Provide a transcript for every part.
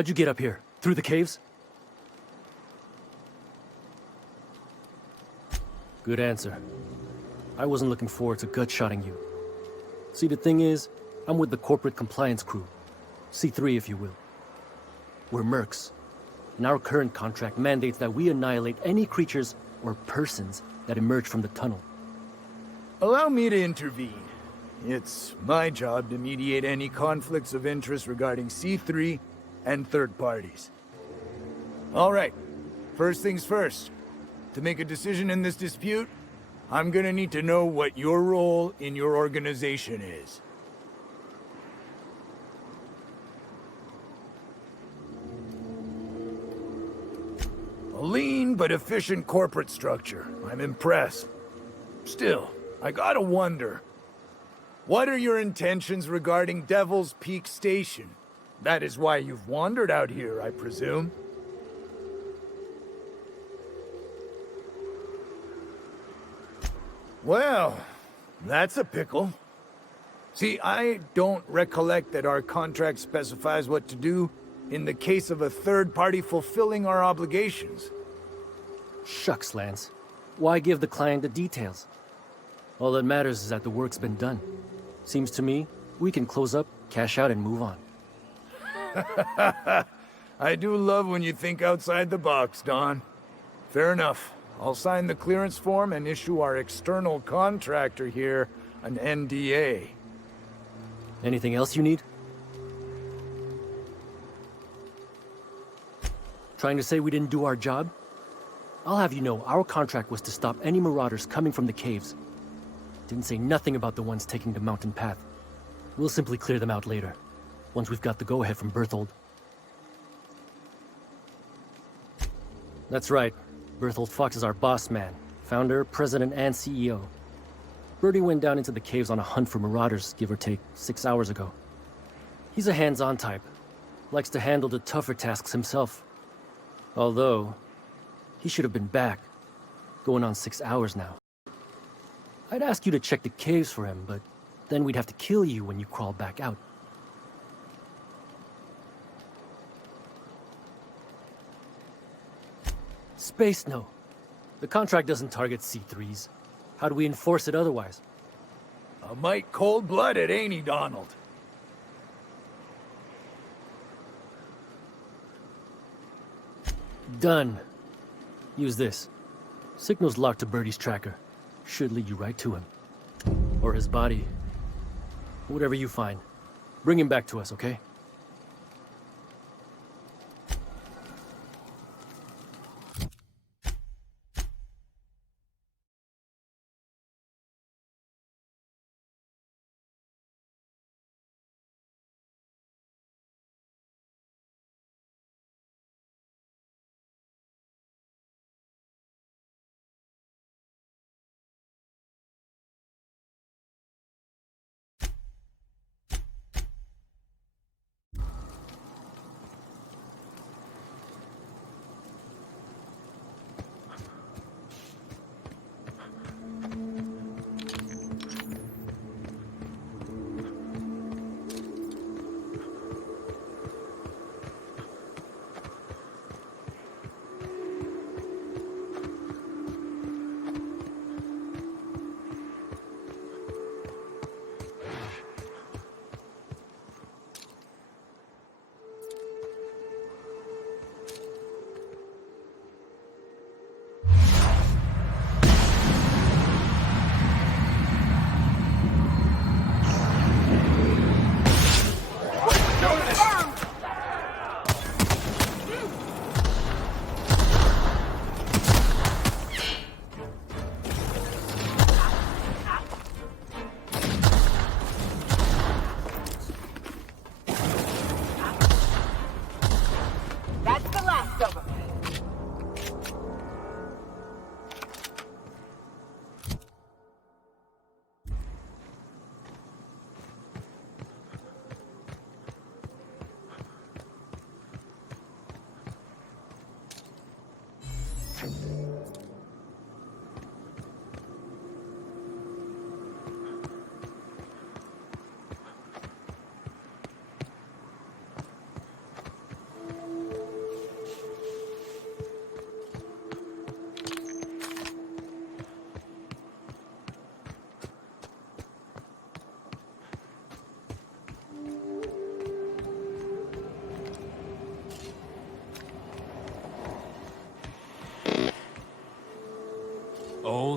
How'd you get up here? Through the caves? Good answer. I wasn't looking forward to gut-shotting you. See, the thing is, I'm with the corporate compliance crew. C3, if you will. We're mercs, and our current contract mandates that we annihilate any creatures or persons that emerge from the tunnel. Allow me to intervene. It's my job to mediate any conflicts of interest regarding C3 and third parties. All right, first things first. To make a decision in this dispute, I'm gonna need to know what your role in your organization is. A lean but efficient corporate structure. I'm impressed. Still, I gotta wonder. What are your intentions regarding Devil's Peak Station? That is why you've wandered out here, I presume. Well, that's a pickle. See, I don't recollect that our contract specifies what to do in the case of a third party fulfilling our obligations. Shucks, Lance. Why give the client the details? All that matters is that the work's been done. Seems to me, we can close up, cash out, and move on. I do love when you think outside the box, Don. Fair enough. I'll sign the clearance form and issue our external contractor here an NDA. Anything else you need? Trying to say we didn't do our job? I'll have you know, our contract was to stop any marauders coming from the caves. Didn't say nothing about the ones taking the mountain path. We'll simply clear them out later, once we've got the go-ahead from Berthold. That's right. Berthold Fox is our boss man, founder, president, and CEO. Bertie went down into the caves on a hunt for marauders, give or take, 6 hours ago. He's a hands-on type. Likes to handle the tougher tasks himself. Although, he should have been back. Going on 6 hours now. I'd ask you to check the caves for him, but then we'd have to kill you when you crawl back out. Space No. The contract doesn't target C3s. How do we enforce it otherwise? A mite cold-blooded, ain't he, Donald? Done. Use this. Signal's locked to Bertie's tracker. Should lead you right to him. Or his body. Whatever you find. Bring him back to us, okay?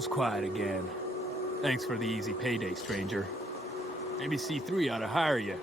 Almost quiet again. Thanks for the easy payday, stranger. Maybe C3 ought to hire you.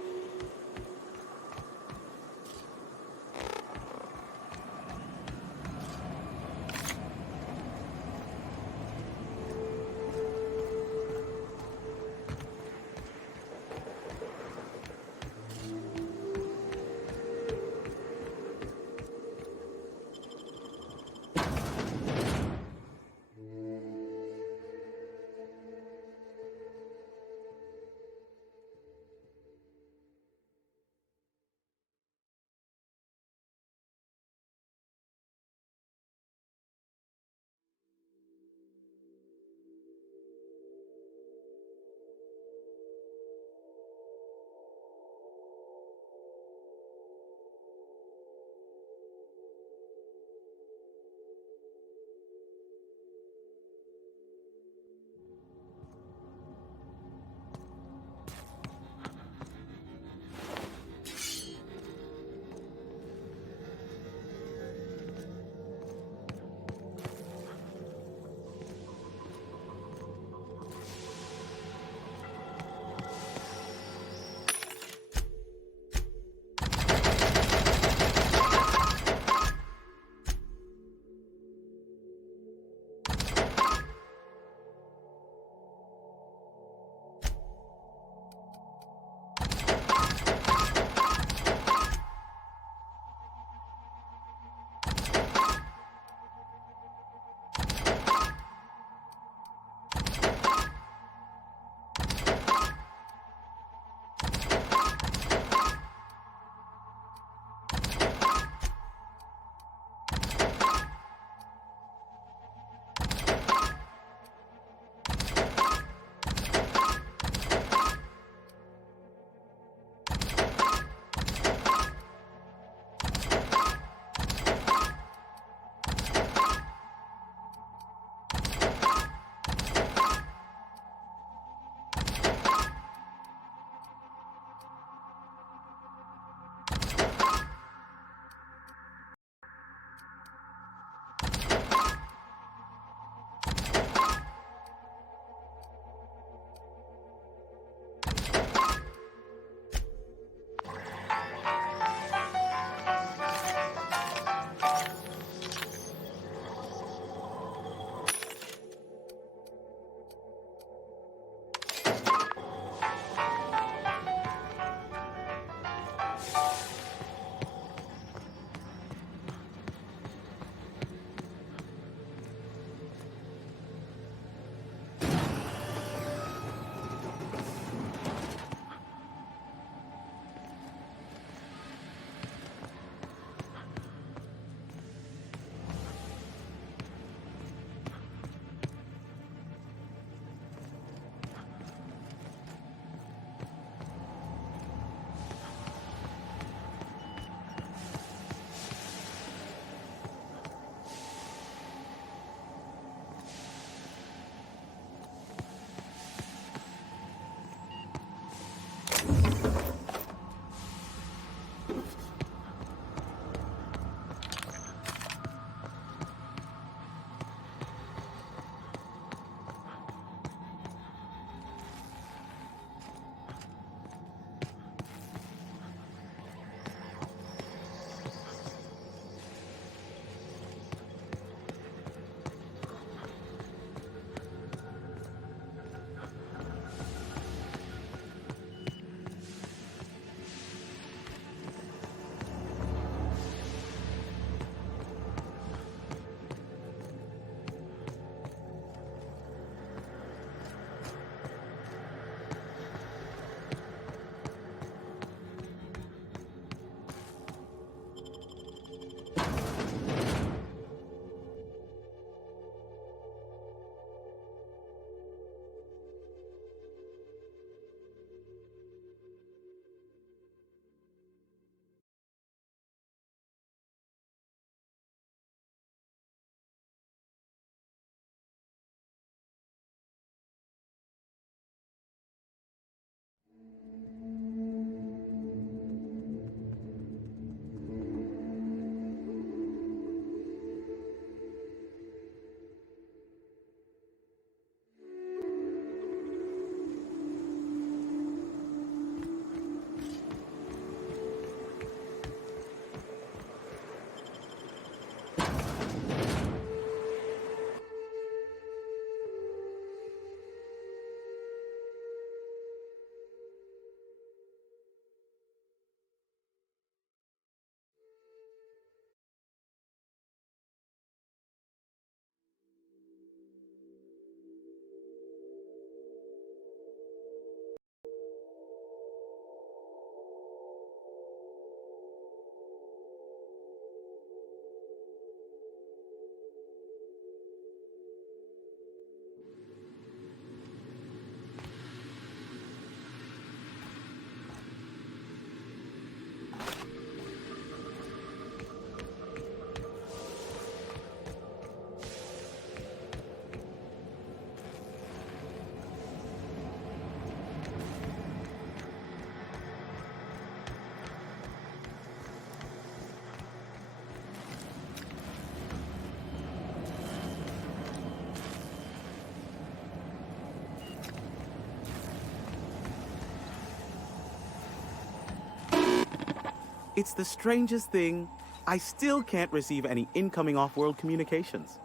It's the strangest thing. I still can't receive any incoming off-world communications.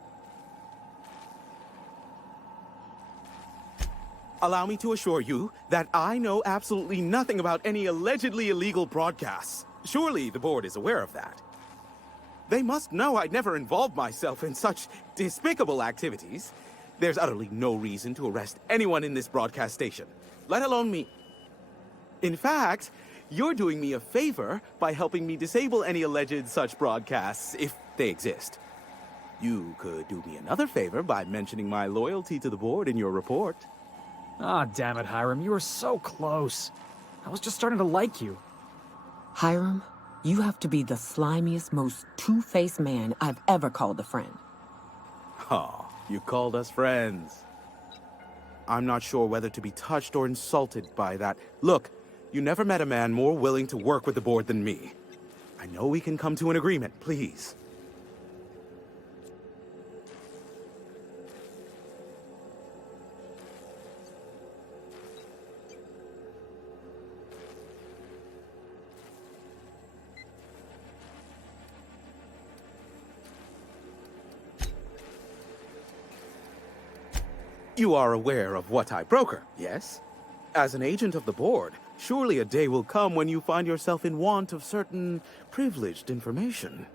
Allow me to assure you that I know absolutely nothing about any allegedly illegal broadcasts. Surely the board is aware of that. They must know I'd never involved myself in such despicable activities. There's utterly no reason to arrest anyone in this broadcast station, let alone me. In fact, you're doing me a favor by helping me disable any alleged such broadcasts, if they exist. You could do me another favor by mentioning my loyalty to the board in your report. Ah, damn it, Hiram, you were so close. I was just starting to like you. Hiram, you have to be the slimiest, most two-faced man I've ever called a friend. Oh, you called us friends. I'm not sure whether to be touched or insulted by that. Look, you never met a man more willing to work with the board than me. I know we can come to an agreement, please. You are aware of what I broker, yes? As an agent of the board, surely a day will come when you find yourself in want of certain privileged information.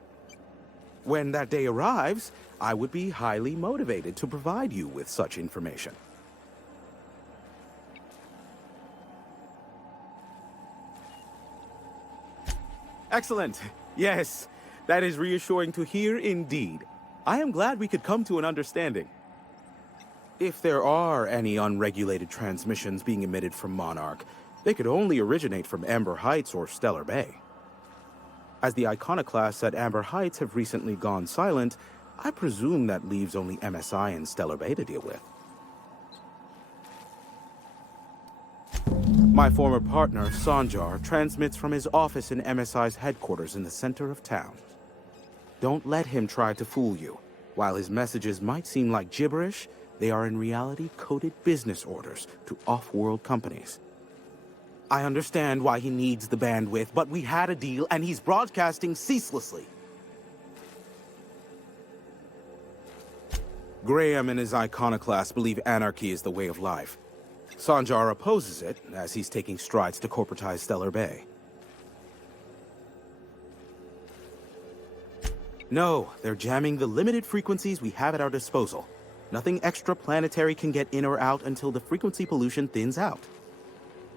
When that day arrives, I would be highly motivated to provide you with such information. Excellent. Yes, that is reassuring to hear indeed. I am glad we could come to an understanding. If there are any unregulated transmissions being emitted from Monarch, they could only originate from Amber Heights or Stellar Bay. As the iconoclasts at Amber Heights have recently gone silent, I presume that leaves only MSI and Stellar Bay to deal with. My former partner, Sanjar, transmits from his office in MSI's headquarters in the center of town. Don't let him try to fool you. While his messages might seem like gibberish, they are in reality coded business orders to off-world companies. I understand why he needs the bandwidth, but we had a deal and he's broadcasting ceaselessly. Graham and his iconoclasts believe anarchy is the way of life. Sanjar opposes it, as he's taking strides to corporatize Stellar Bay. No, they're jamming the limited frequencies we have at our disposal. Nothing extraplanetary can get in or out until the frequency pollution thins out.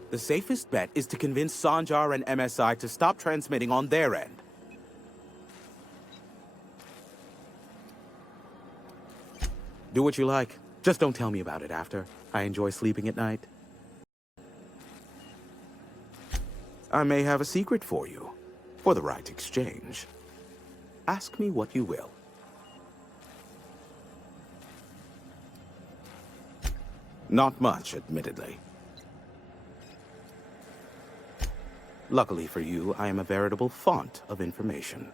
The safest bet is to convince Sanjar and MSI to stop transmitting on their end. Do what you like. Just don't tell me about it after. I enjoy sleeping at night. I may have a secret for you, for the right exchange. Ask me what you will. Not much, admittedly. Luckily for you, I am a veritable font of information.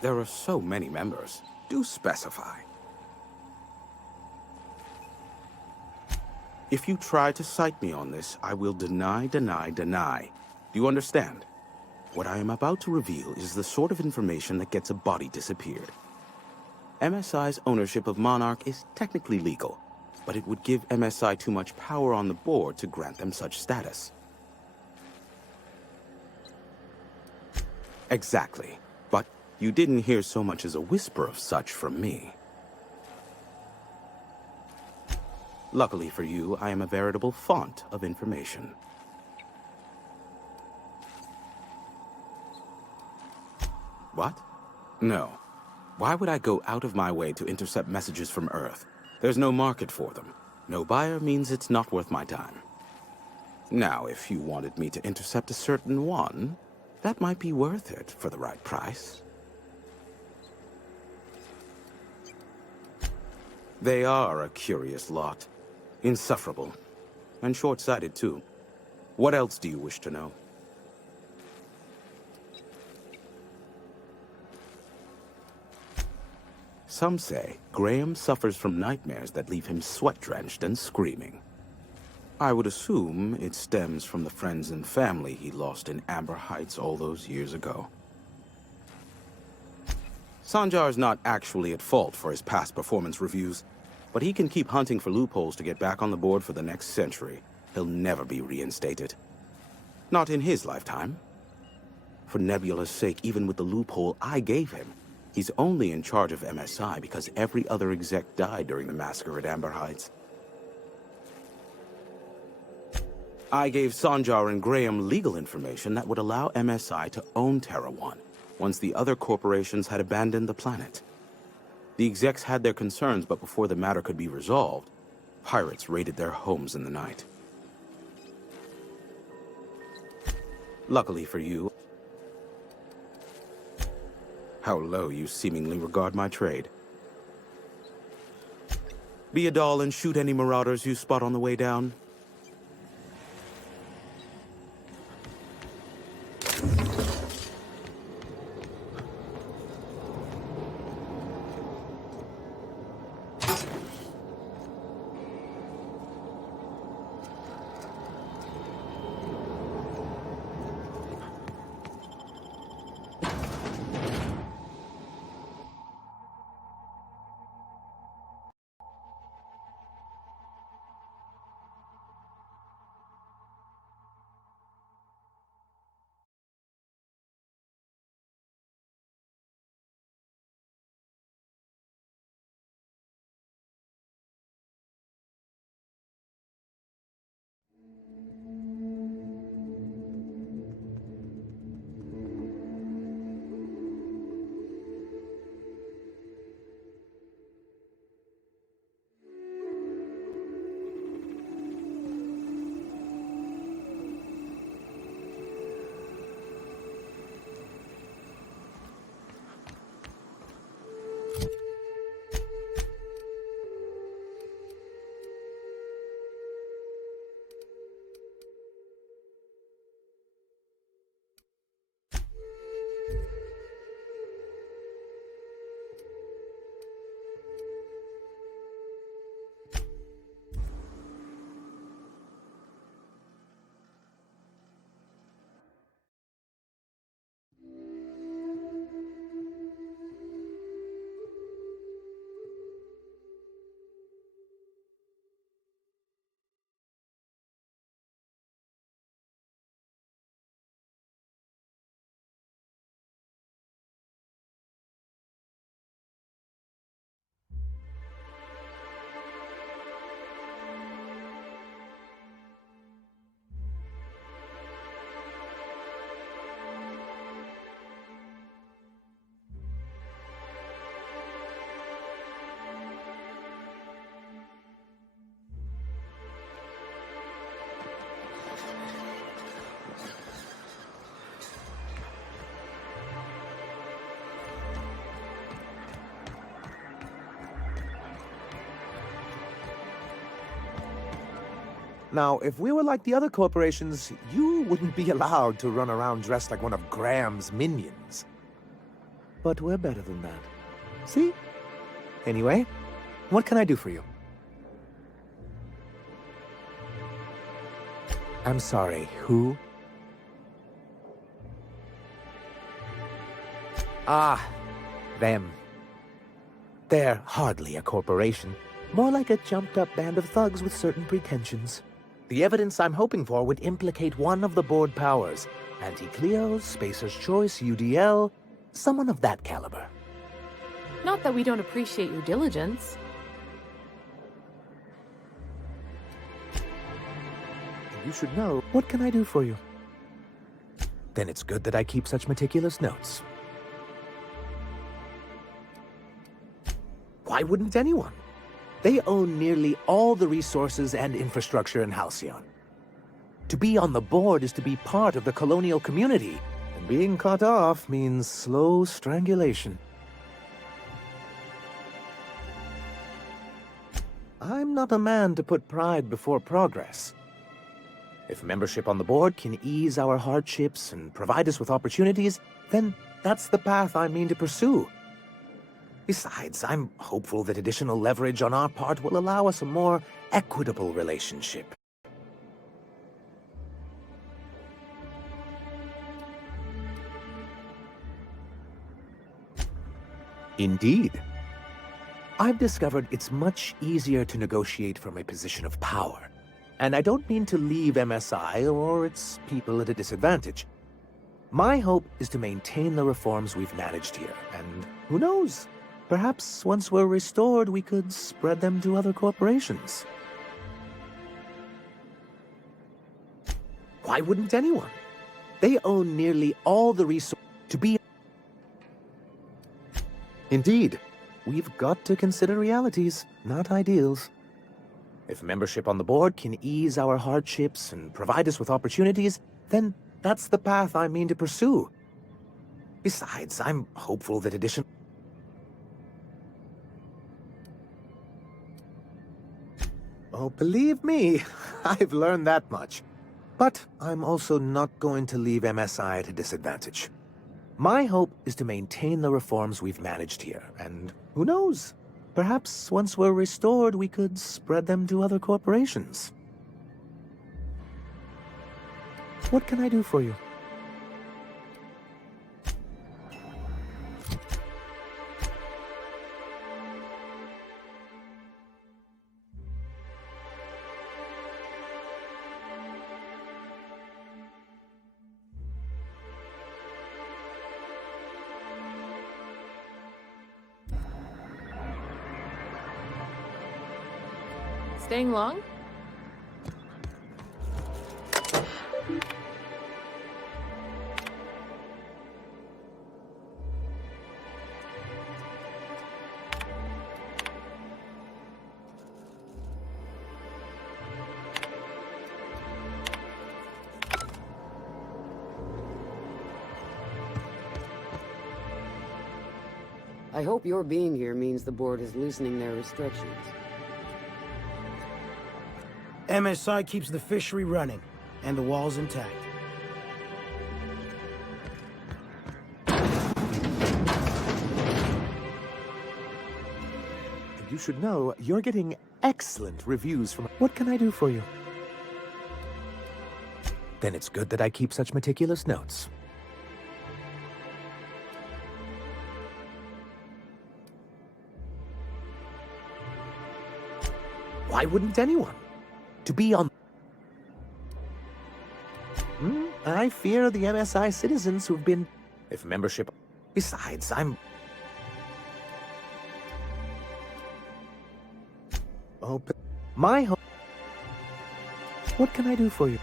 There are so many members. Do specify. If you try to cite me on this, I will deny. Do you understand? What I am about to reveal is the sort of information that gets a body disappeared. MSI's ownership of Monarch is technically legal, but it would give MSI too much power on the board to grant them such status. Exactly. But you didn't hear so much as a whisper of such from me. Luckily for you, I am a veritable font of information. What? No. Why would I go out of my way to intercept messages from Earth? There's no market for them. No buyer means it's not worth my time. Now, if you wanted me to intercept a certain one, that might be worth it for the right price. They are a curious lot. Insufferable. And short-sighted, too. What else do you wish to know? Some say Graham suffers from nightmares that leave him sweat-drenched and screaming. I would assume it stems from the friends and family he lost in Amber Heights all those years ago. Sanjar's not actually at fault for his past performance reviews, but he can keep hunting for loopholes to get back on the board for the next century. He'll never be reinstated. Not in his lifetime. For Nebula's sake, even with the loophole I gave him, he's only in charge of MSI because every other exec died during the massacre at Amber Heights. I gave Sanjar and Graham legal information that would allow MSI to own Terra One once the other corporations had abandoned the planet. The execs had their concerns, but before the matter could be resolved, pirates raided their homes in the night. Luckily for you, how low you seemingly regard my trade. Be a doll and shoot any marauders you spot on the way down. Now, if we were like the other corporations, you wouldn't be allowed to run around dressed like one of Graham's minions. But we're better than that. See? Anyway, what can I do for you? I'm sorry, who? Ah, them. They're hardly a corporation. More like a jumped-up band of thugs with certain pretensions. The evidence I'm hoping for would implicate one of the board powers. Anti-Cleos, Spacer's Choice, UDL, someone of that caliber. Not that we don't appreciate your diligence. You should know. What can I do for you? Then it's good that I keep such meticulous notes. Why wouldn't anyone? They own nearly all the resources and infrastructure in Halcyon. To be on the board is to be part of the colonial community, and being cut off means slow strangulation. I'm not a man to put pride before progress. If membership on the board can ease our hardships and provide us with opportunities, then that's the path I mean to pursue. Besides, I'm hopeful that additional leverage on our part will allow us a more equitable relationship. Indeed. I've discovered it's much easier to negotiate from a position of power. And I don't mean to leave MSI or its people at a disadvantage. My hope is to maintain the reforms we've managed here, and who knows? Perhaps once we're restored, we could spread them to other corporations. Why wouldn't anyone? They own nearly all the resources to be... Indeed. We've got to consider realities, not ideals. If membership on the board can ease our hardships and provide us with opportunities, then that's the path I mean to pursue. Besides, I'm hopeful that addition... Oh, believe me, I've learned that much. But I'm also not going to leave MSI at a disadvantage. My hope is to maintain the reforms we've managed here, and who knows? Perhaps once we're restored, we could spread them to other corporations. What can I do for you? Staying long? I hope your being here means the board is loosening their restrictions. MSI keeps the fishery running, and the walls intact. You should know, you're getting excellent reviews from... What can I do for you? Then it's good that I keep such meticulous notes. Why wouldn't anyone? To be on... I fear the MSI citizens who've been... If membership... Besides, I'm... Oh, but my hope... What can I do for you?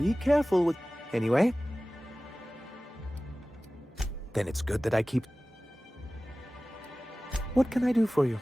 Be careful with... Anyway. Then it's good that I keep... What can I do for you?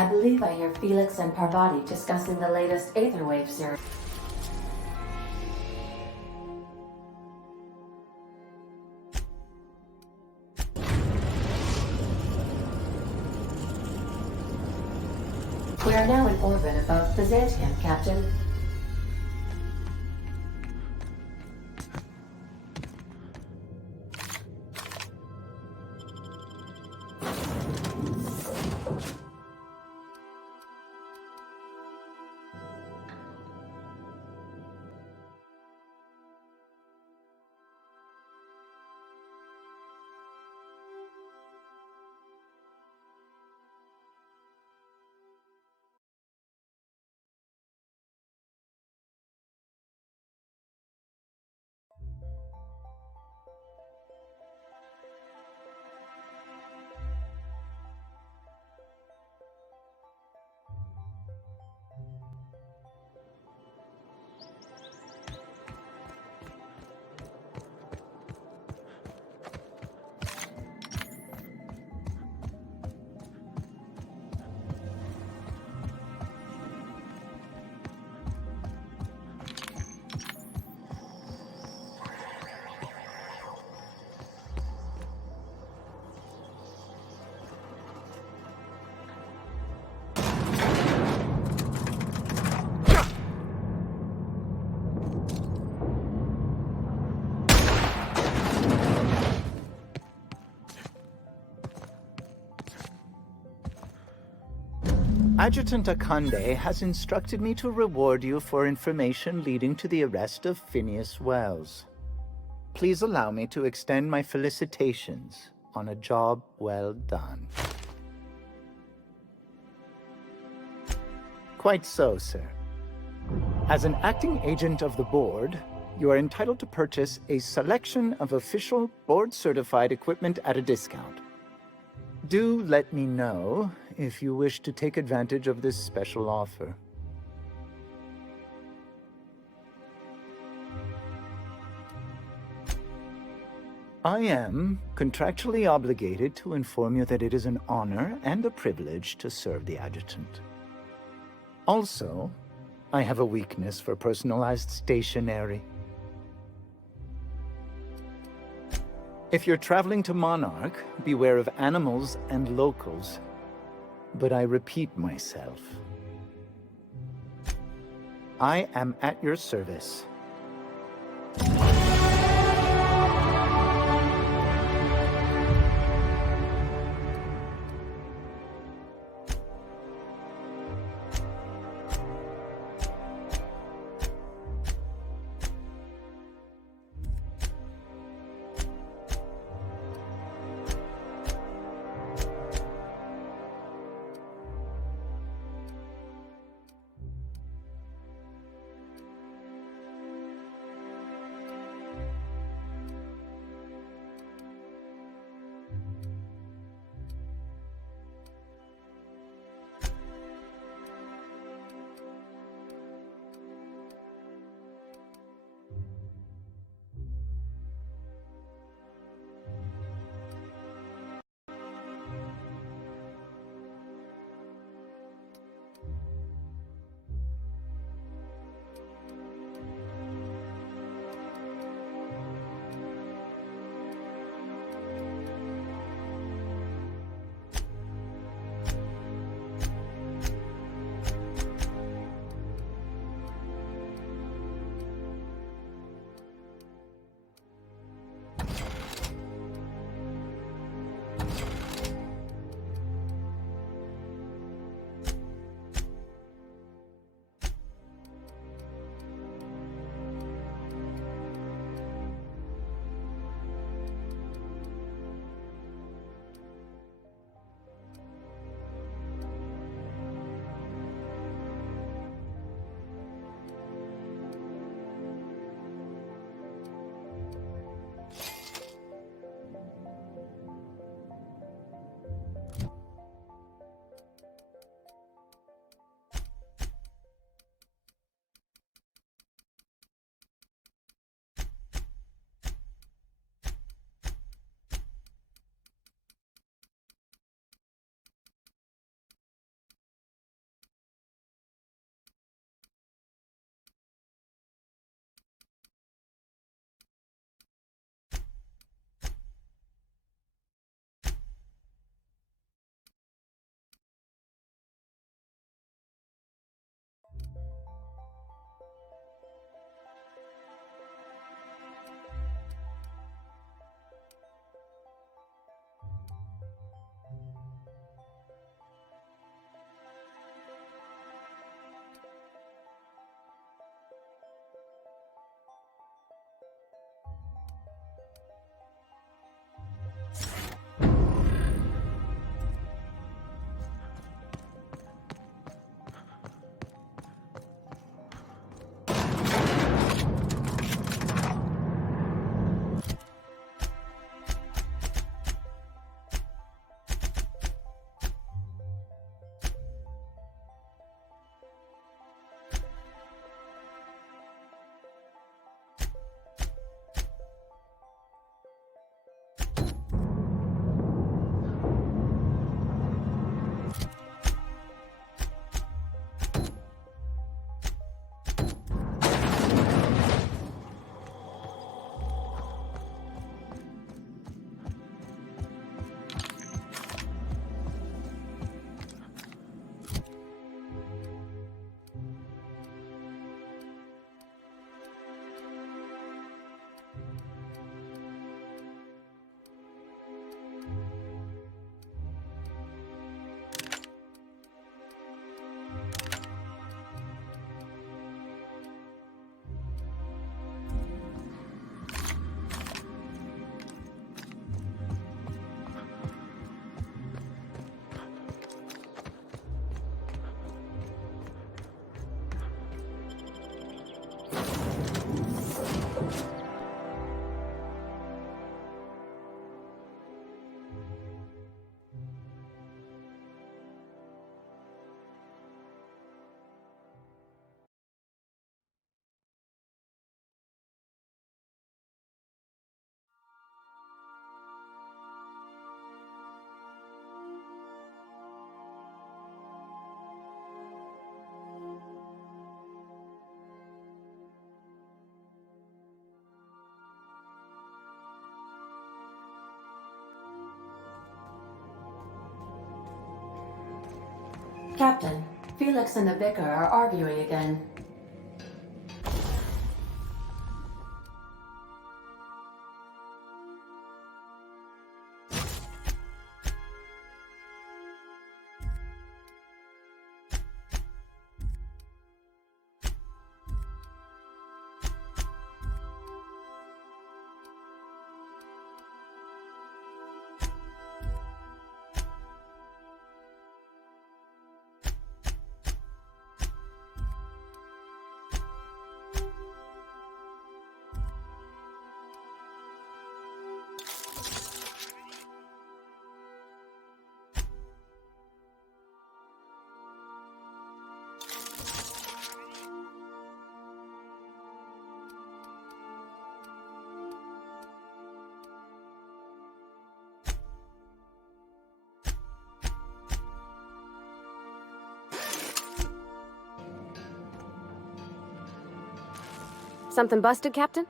I believe I hear Felix and Parvati discussing the latest Aetherwave series. We are now in orbit above Byzantium, Captain. Adjutant Akande has instructed me to reward you for information leading to the arrest of Phineas Wells. Please allow me to extend my felicitations on a job well done. Quite so, sir. As an acting agent of the board, you are entitled to purchase a selection of official board-certified equipment at a discount. Do let me know if you wish to take advantage of this special offer. I am contractually obligated to inform you that it is an honor and a privilege to serve the adjutant. Also, I have a weakness for personalized stationery. If you're traveling to Monarch, beware of animals and locals. But I repeat myself. I am at your service. Captain, Felix and the Vicar are arguing again. Something busted, Captain?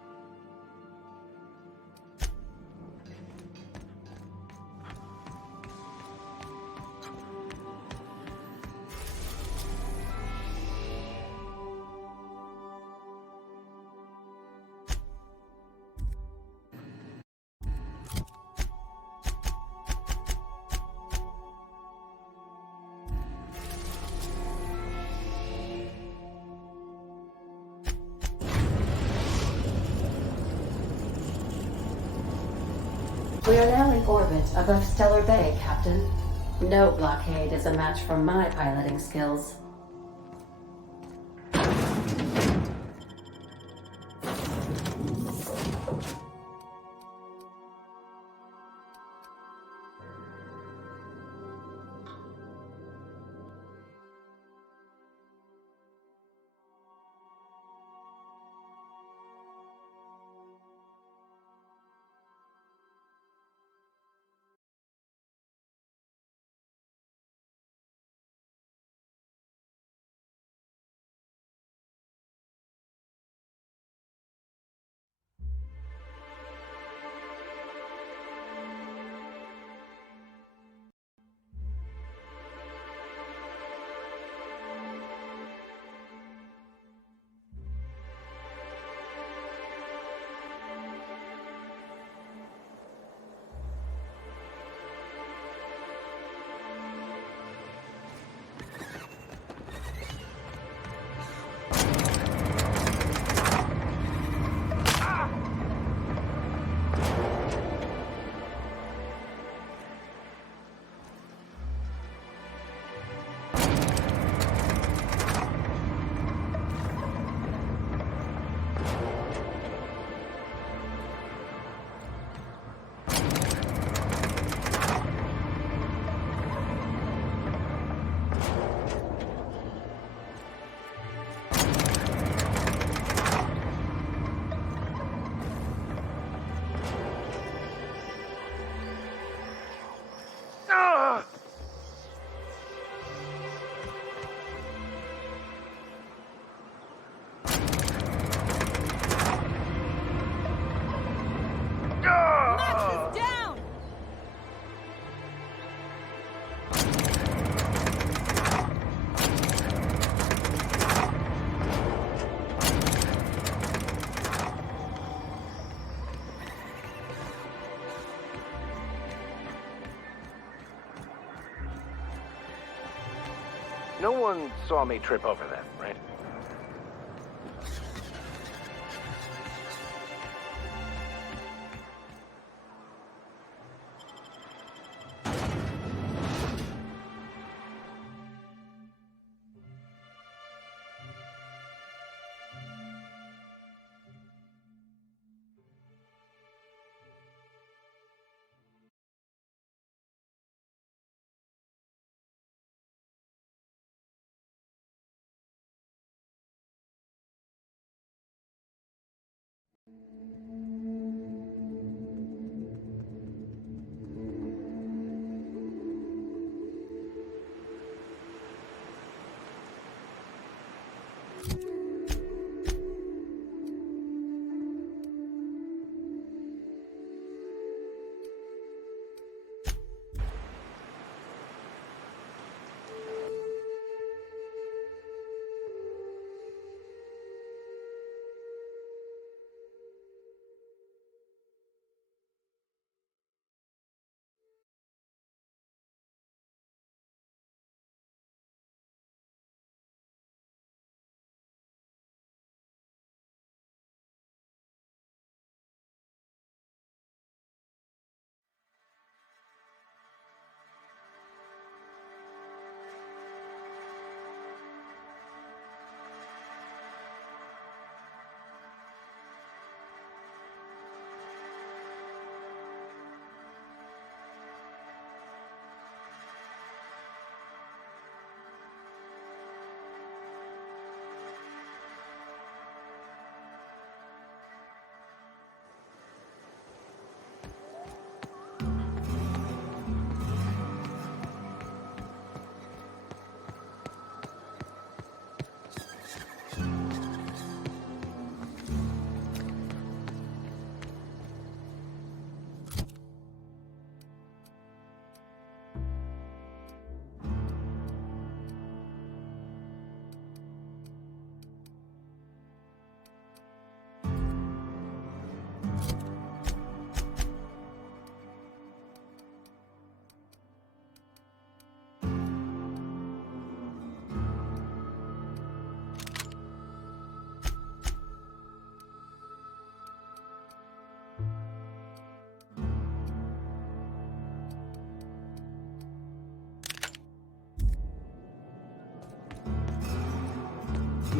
We are now in orbit above Stellar Bay, Captain. No blockade is a match for my piloting skills. No one saw me trip over them, right?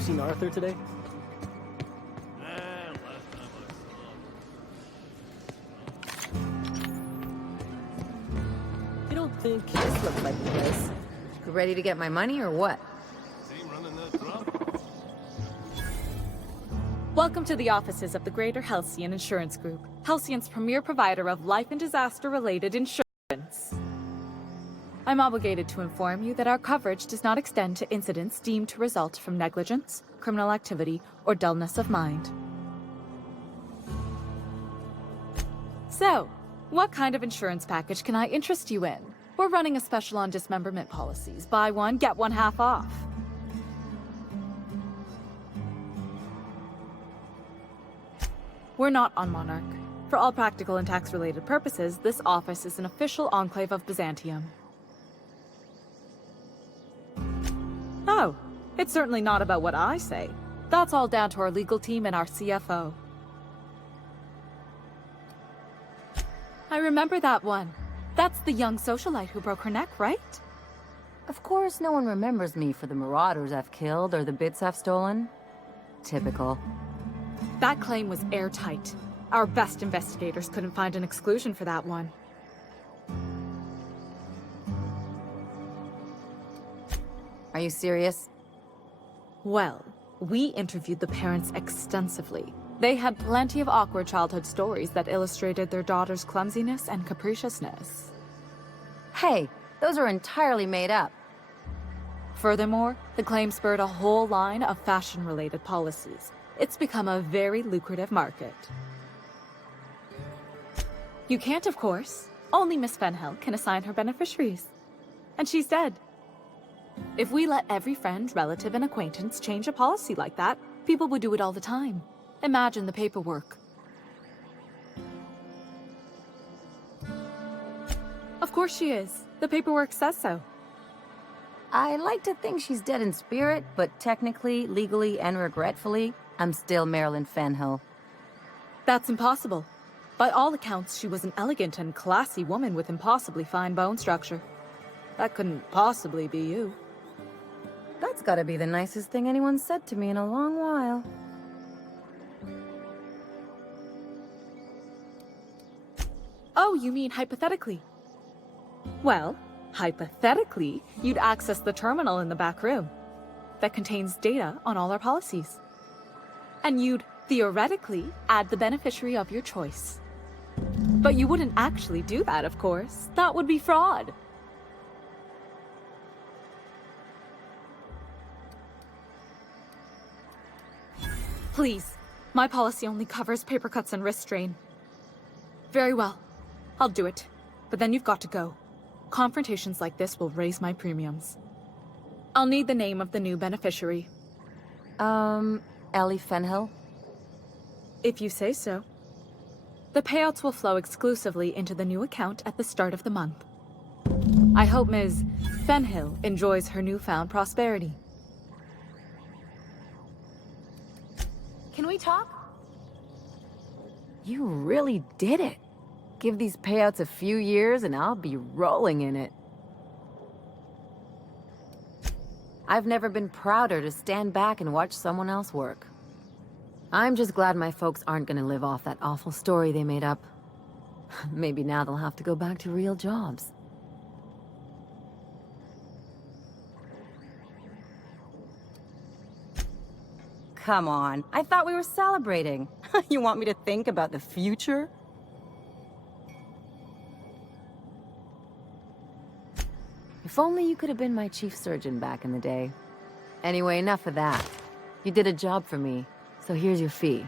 You seen Arthur today? You don't think This looks like the place. You ready to get my money or what? Welcome to the offices of the Greater Halcyon Insurance Group, Halcyon's premier provider of life and disaster-related insurance. I'm obligated to inform you that our coverage does not extend to incidents deemed to result from negligence, criminal activity, or dullness of mind. So, what kind of insurance package can I interest you in? We're running a special on dismemberment policies. Buy one, get one half off. We're not on Monarch. For all practical and tax-related purposes, this office is an official enclave of Byzantium. Oh, it's certainly not about what I say. That's all down to our legal team and our CFO. I remember that one. That's the young socialite who broke her neck, right? Of course, no one remembers me for the marauders I've killed or the bits I've stolen. Typical. That claim was airtight. Our best investigators couldn't find an exclusion for that one. Are you serious? Well, we interviewed the parents extensively. They had plenty of awkward childhood stories that illustrated their daughter's clumsiness and capriciousness. Hey, those are entirely made up. Furthermore, the claim spurred a whole line of fashion-related policies. It's become a very lucrative market. You can't, of course. Only Miss Fenhill can assign her beneficiaries. And she's dead. If we let every friend, relative, and acquaintance change a policy like that, people would do it all the time. Imagine the paperwork. Of course she is. The paperwork says so. I like to think she's dead in spirit, but technically, legally, and regretfully, I'm still Marilyn Fenhill. That's impossible. By all accounts, she was an elegant and classy woman with impossibly fine bone structure. That couldn't possibly be you. That's gotta be the nicest thing anyone's said to me in a long while. Oh, you mean hypothetically? Well, hypothetically, you'd access the terminal in the back room that contains data on all our policies. And you'd, theoretically, add the beneficiary of your choice. But you wouldn't actually do that, of course. That would be fraud. Please, my policy only covers paper cuts and wrist strain. Very well, I'll do it. But then you've got to go. Confrontations like this will raise my premiums. I'll need the name of the new beneficiary. Ellie Fenhill? If you say so. The payouts will flow exclusively into the new account at the start of the month. I hope Ms. Fenhill enjoys her newfound prosperity. Can we talk? You really did it. Give these payouts a few years and I'll be rolling in it. I've never been prouder to stand back and watch someone else work. I'm just glad my folks aren't gonna live off that awful story they made up. Maybe now they'll have to go back to real jobs. Come on, I thought we were celebrating. You want me to think about the future? If only you could have been my chief surgeon back in the day. Anyway, enough of that. You did a job for me, so here's your fee.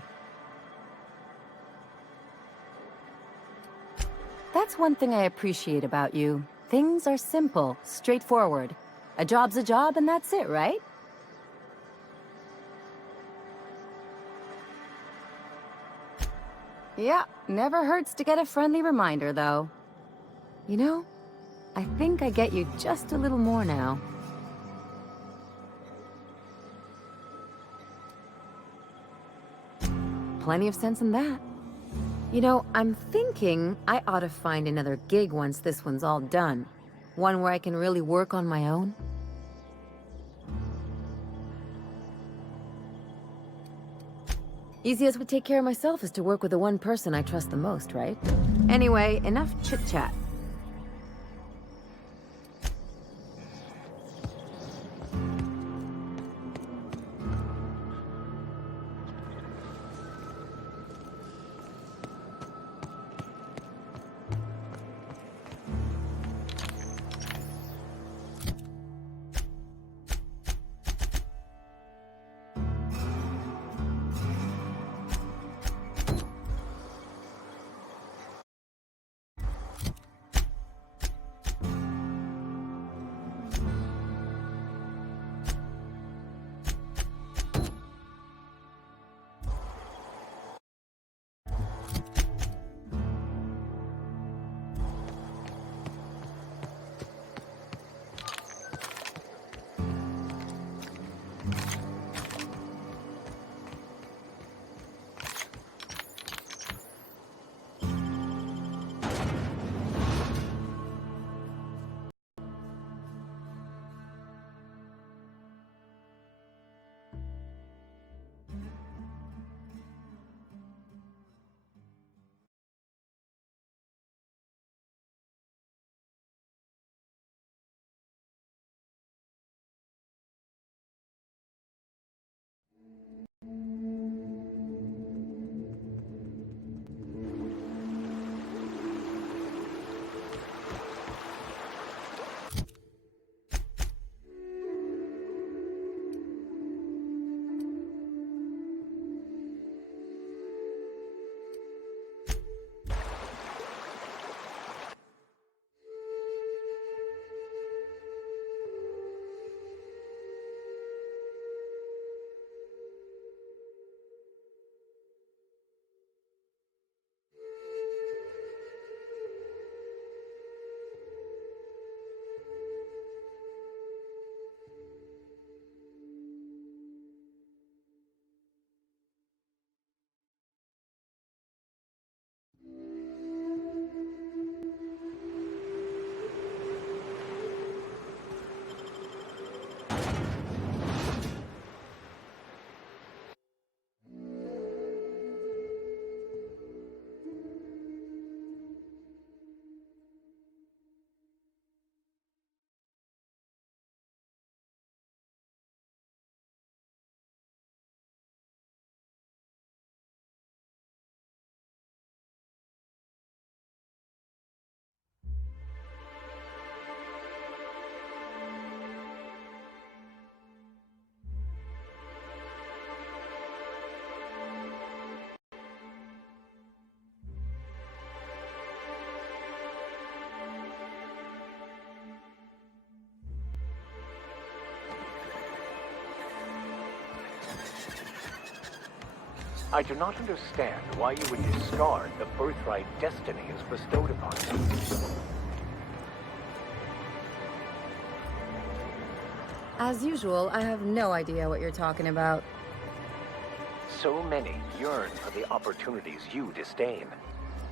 That's one thing I appreciate about you. Things are simple, straightforward. A job's a job and that's it, right? Yeah, never hurts to get a friendly reminder, though. You know, I think I get you just a little more now. Plenty of sense in that. You know, I'm thinking I ought to find another gig once this one's all done. One where I can really work on my own. Easiest way to take care of myself is to work with the one person I trust the most, right? Anyway, enough chit-chat. I do not understand why you would discard the birthright destiny is bestowed upon you. As usual, I have no idea what you're talking about. So many yearn for the opportunities you disdain.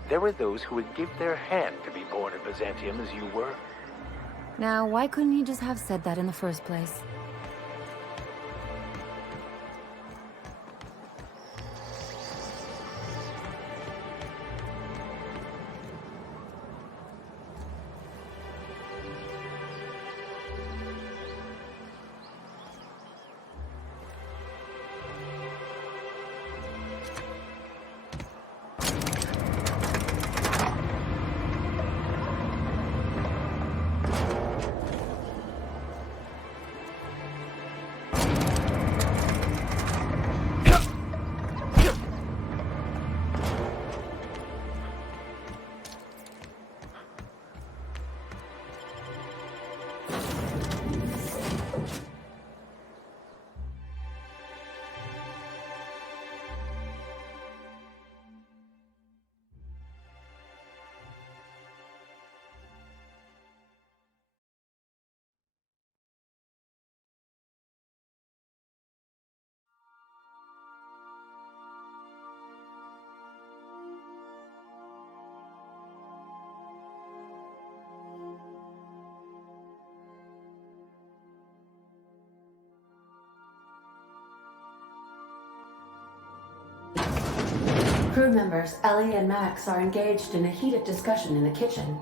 There are those who would give their hand to be born in Byzantium as you were. Now, why couldn't you just have said that in the first place? Crew members Ellie and Max are engaged in a heated discussion in the kitchen.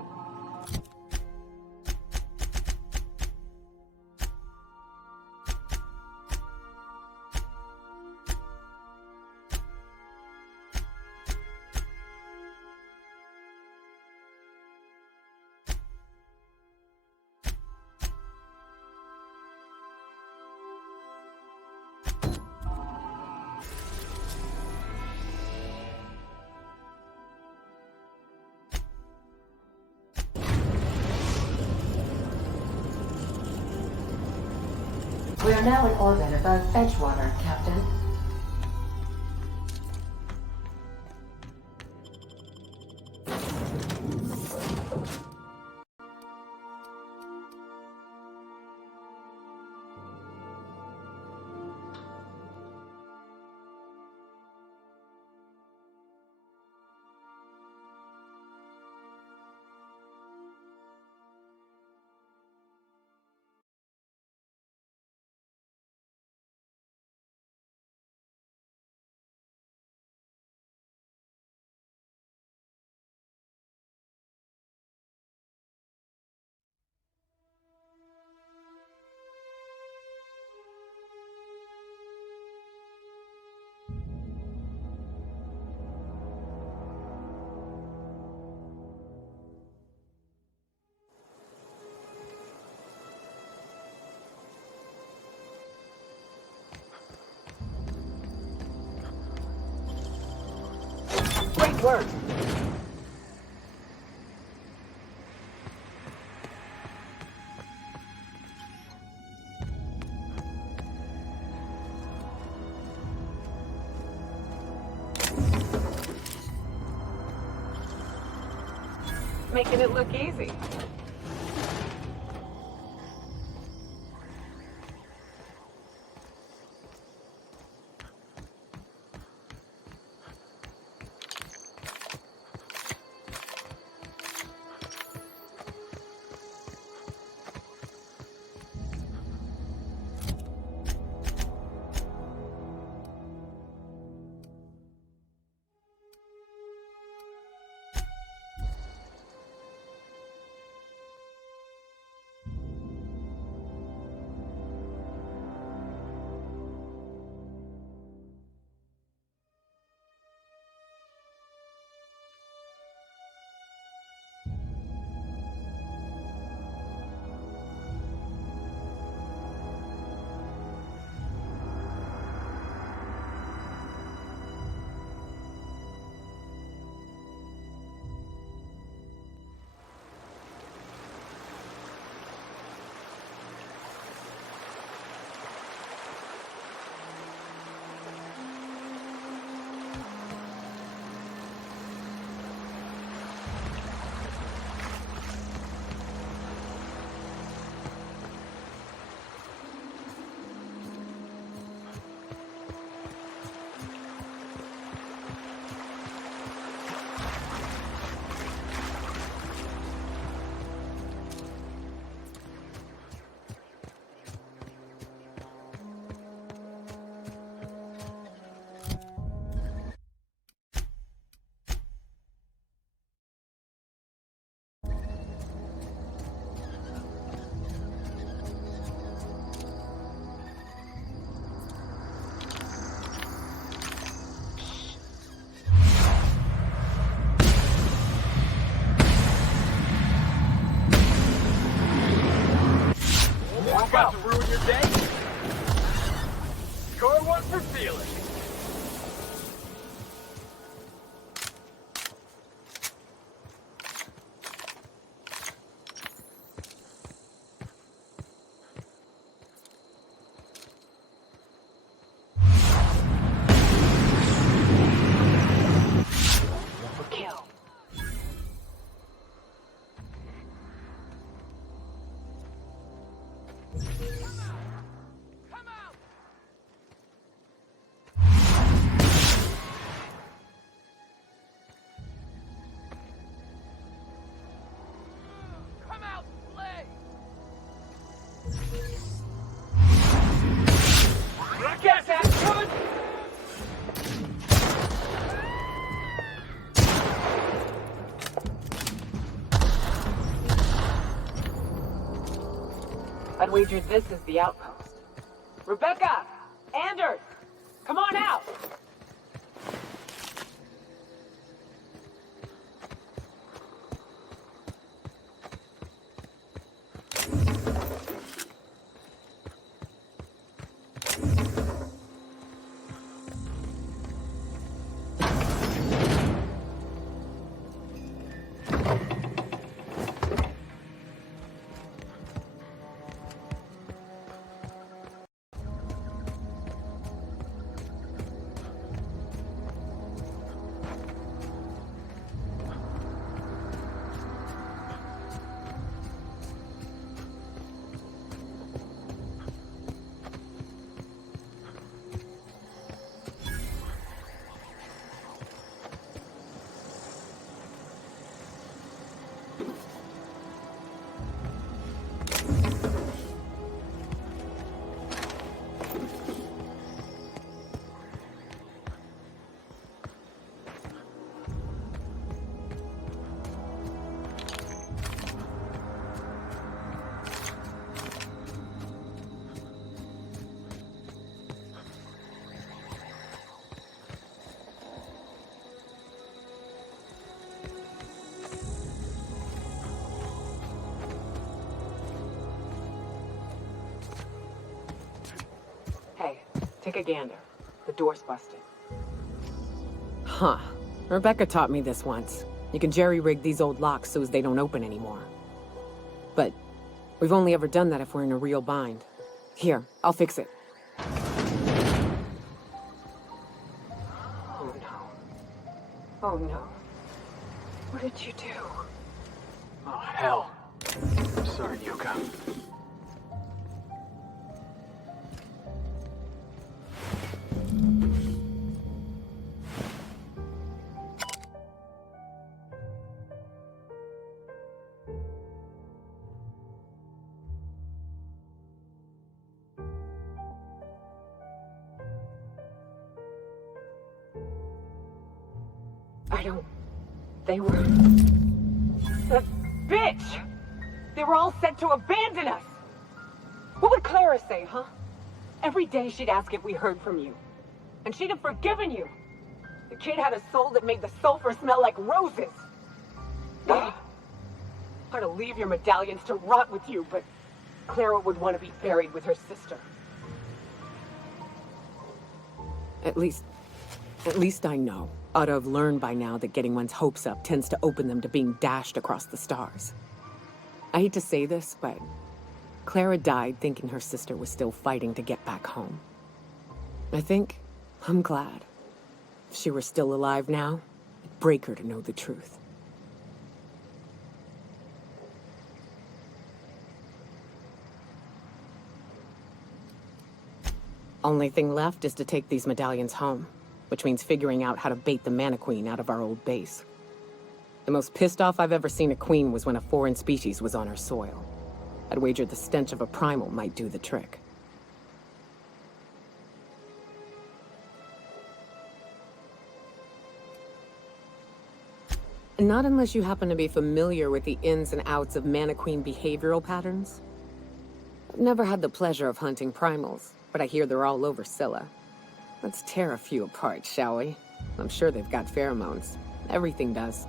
We are now in orbit above Edgewater, Captain. Great work. Making it look easy. I'd wager this is the outpost. Rebecca! Anders! Come on out! Hey, take a gander. The door's busted. Huh. Rebecca taught me this once. You can jerry-rig these old locks so as they don't open anymore. But we've only ever done that if we're in a real bind. Here, I'll fix it. Oh no. Oh no. What did you do? Oh, hell. I'm sorry, Yuka. They were... The bitch! They were all set to abandon us! What would Clara say, huh? Every day she'd ask if we heard from you. And she'd have forgiven you. The kid had a soul that made the sulfur smell like roses. I'd leave your medallions to rot with you, but Clara would want to be buried with her sister. At least I know. Ought to have learned by now that getting one's hopes up tends to open them to being dashed across the stars. I hate to say this, but Clara died thinking her sister was still fighting to get back home. I'm glad. If she were still alive now, it'd break her to know the truth. Only thing left is to take these medallions home, which means figuring out how to bait the Mana Queen out of our old base. The most pissed off I've ever seen a queen was when a foreign species was on her soil. I'd wager the stench of a primal might do the trick. Not unless you happen to be familiar with the ins and outs of Mana Queen behavioral patterns. I've never had the pleasure of hunting primals, but I hear they're all over Scylla. Let's tear a few apart, shall we? I'm sure they've got pheromones. Everything does.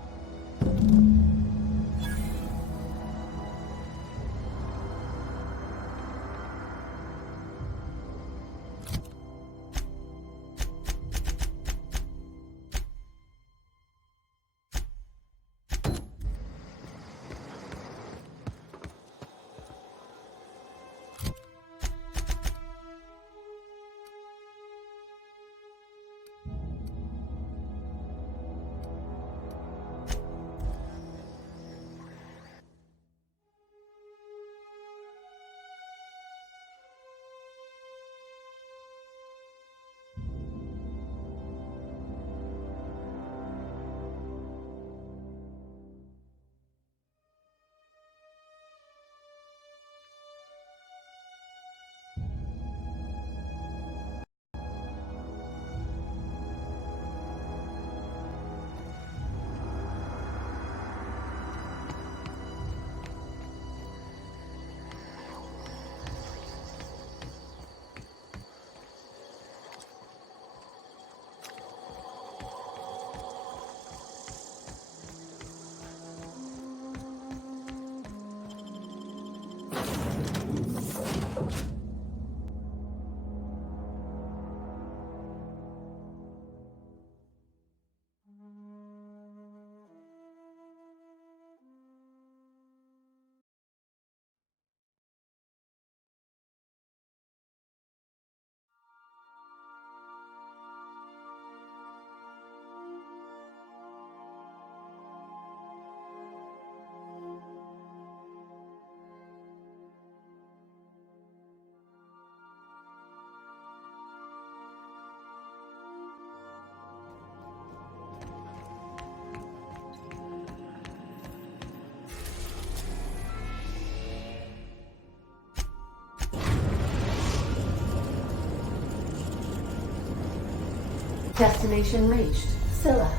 Destination reached. Scylla.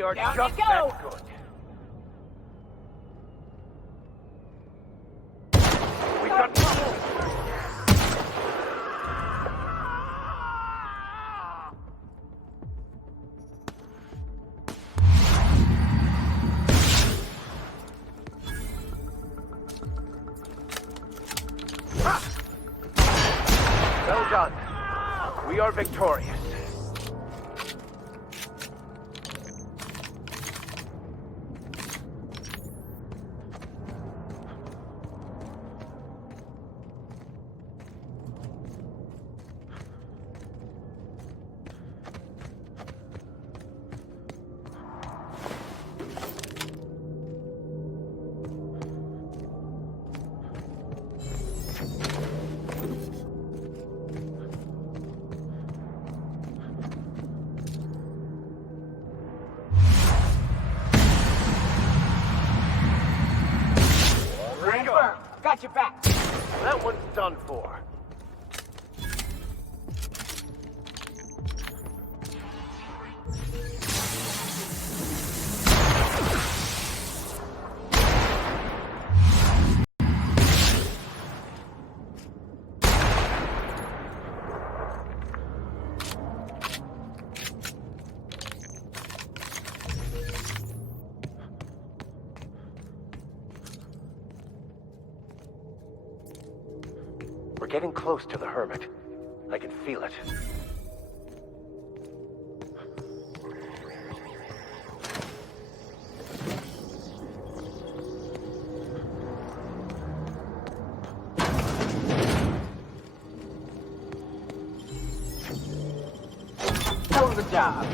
We are Down just you go. that good. We got trouble. Well done. We are victorious. Got your back. That one's done for. We're getting close to the Hermit. I can feel it. Hell of a job.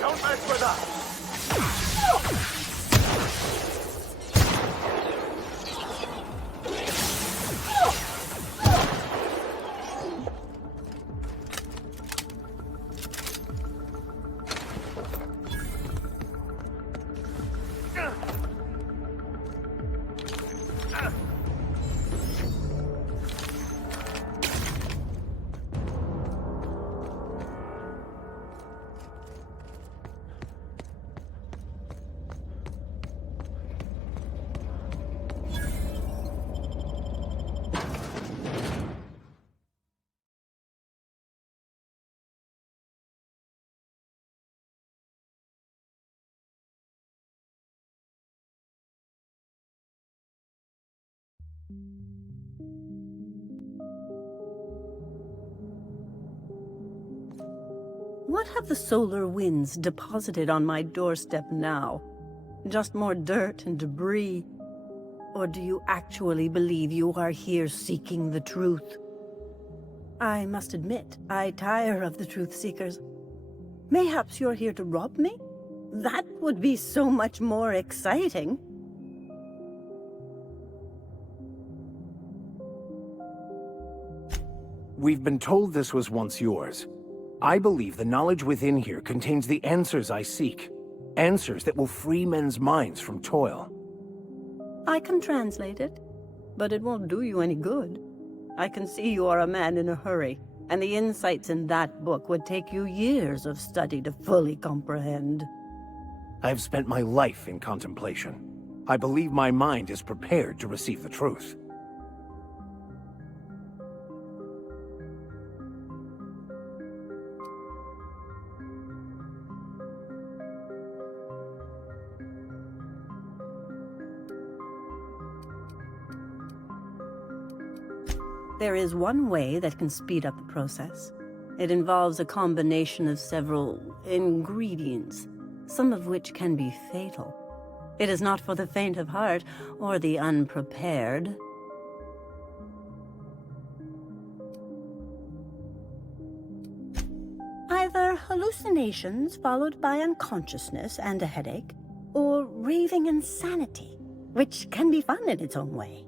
Don't mess with us! What have the solar winds deposited on my doorstep now? Just more dirt and debris? Or do you actually believe you are here seeking the truth? I must admit, I tire of the truth seekers. Mayhaps you're here to rob me? That would be so much more exciting. We've been told this was once yours. I believe the knowledge within here contains the answers I seek. Answers that will free men's minds from toil. I can translate it, but it won't do you any good. I can see you are a man in a hurry, and the insights in that book would take you years of study to fully comprehend. I have spent my life in contemplation. I believe my mind is prepared to receive the truth. There is one way that can speed up the process. It involves a combination of several ingredients, some of which can be fatal. It is not for the faint of heart or the unprepared. Either hallucinations followed by unconsciousness and a headache, or raving insanity, which can be fun in its own way.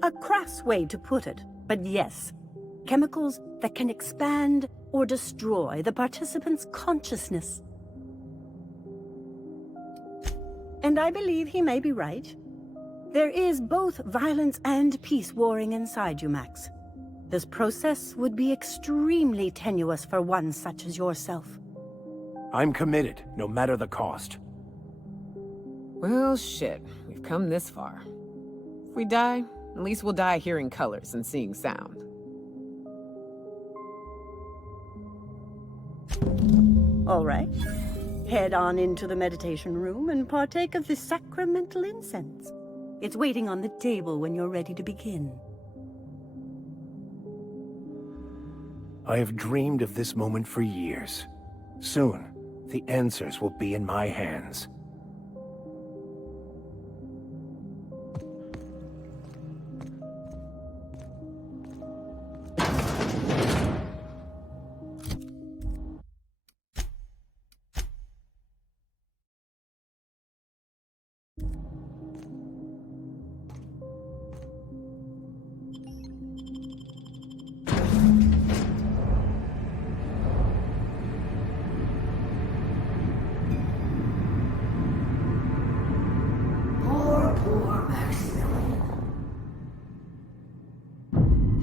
A crass way to put it, but yes. Chemicals that can expand or destroy the participant's consciousness. And I believe he may be right. There is both violence and peace warring inside you, Max. This process would be extremely tenuous for one such as yourself. I'm committed, no matter the cost. Well, shit. We've come this far. If we die, at least we'll die hearing colors and seeing sound. All right. Head on into the meditation room and partake of the sacramental incense. It's waiting on the table when you're ready to begin. I have dreamed of this moment for years. Soon, the answers will be in my hands.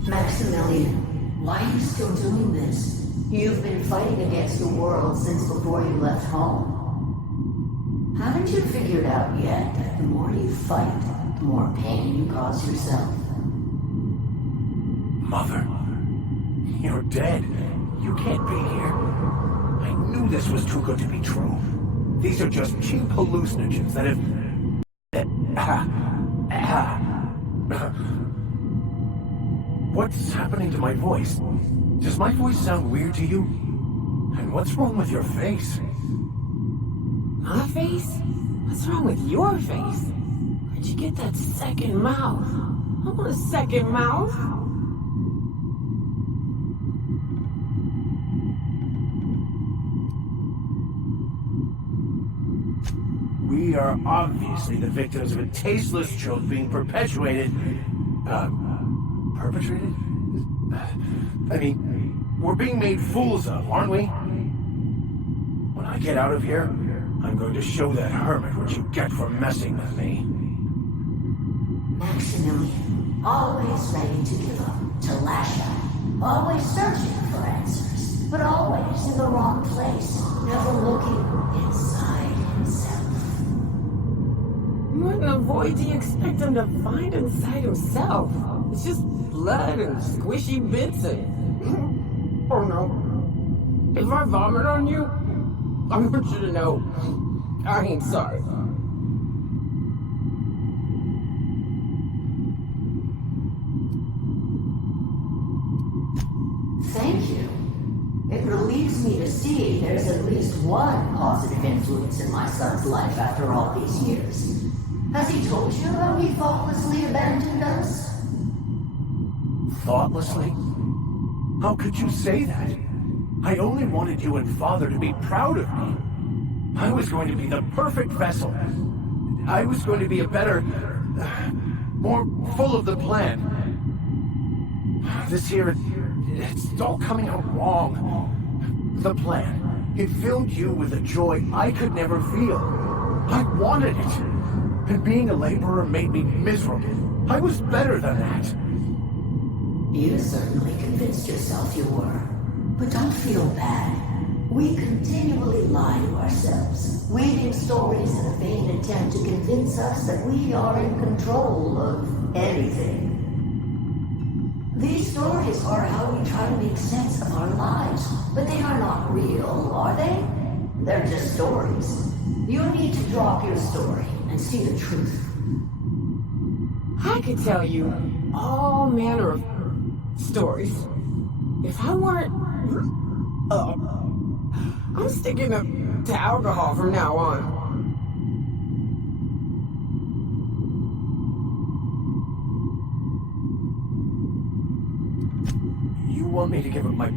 Maximilian, why are you still doing this? You've been fighting against the world since before you left home. Haven't you figured out yet that the more you fight, the more pain you cause yourself? Mother, you're dead. You can't be here. I knew this was too good to be true. These are just cheap hallucinogens that have... What's happening to my voice? Does my voice sound weird to you? And what's wrong with your face? My face? What's wrong with your face? Where'd you get that second mouth? I want a second mouth. We are obviously the victims of a tasteless joke being perpetuated. Perpetrated? I mean, we're being made fools of, aren't we? When I get out of here, I'm going to show that hermit what you get for messing with me. Maximilian, always ready to give up, to lash out, always searching for answers, but always in the wrong place, never looking inside himself. What in the void do you expect him to find inside himself? It's just blood and squishy bits and... Oh no. If I vomit on you, I want you to know I ain't sorry. Thank you. It relieves me to see there's at least one positive influence in my son's life after all these years. Has he told you how he thoughtlessly abandoned us? Thoughtlessly? How could you say that? I only wanted you and Father to be proud of me. I was going to be the perfect vessel. I was going to be a better... more full of the plan. This here, it's all coming out wrong. The plan. It filled you with a joy I could never feel. I wanted it. And being a laborer made me miserable. I was better than that. You certainly convinced yourself you were. But don't feel bad. We continually lie to ourselves, weaving stories in a vain attempt to convince us that we are in control of anything. These stories are how we try to make sense of our lives, but they are not real, are they? They're just stories. You need to drop your story and see the truth. I could tell you all manner of stories. If I weren't... I'm sticking to alcohol from now on. You want me to give up my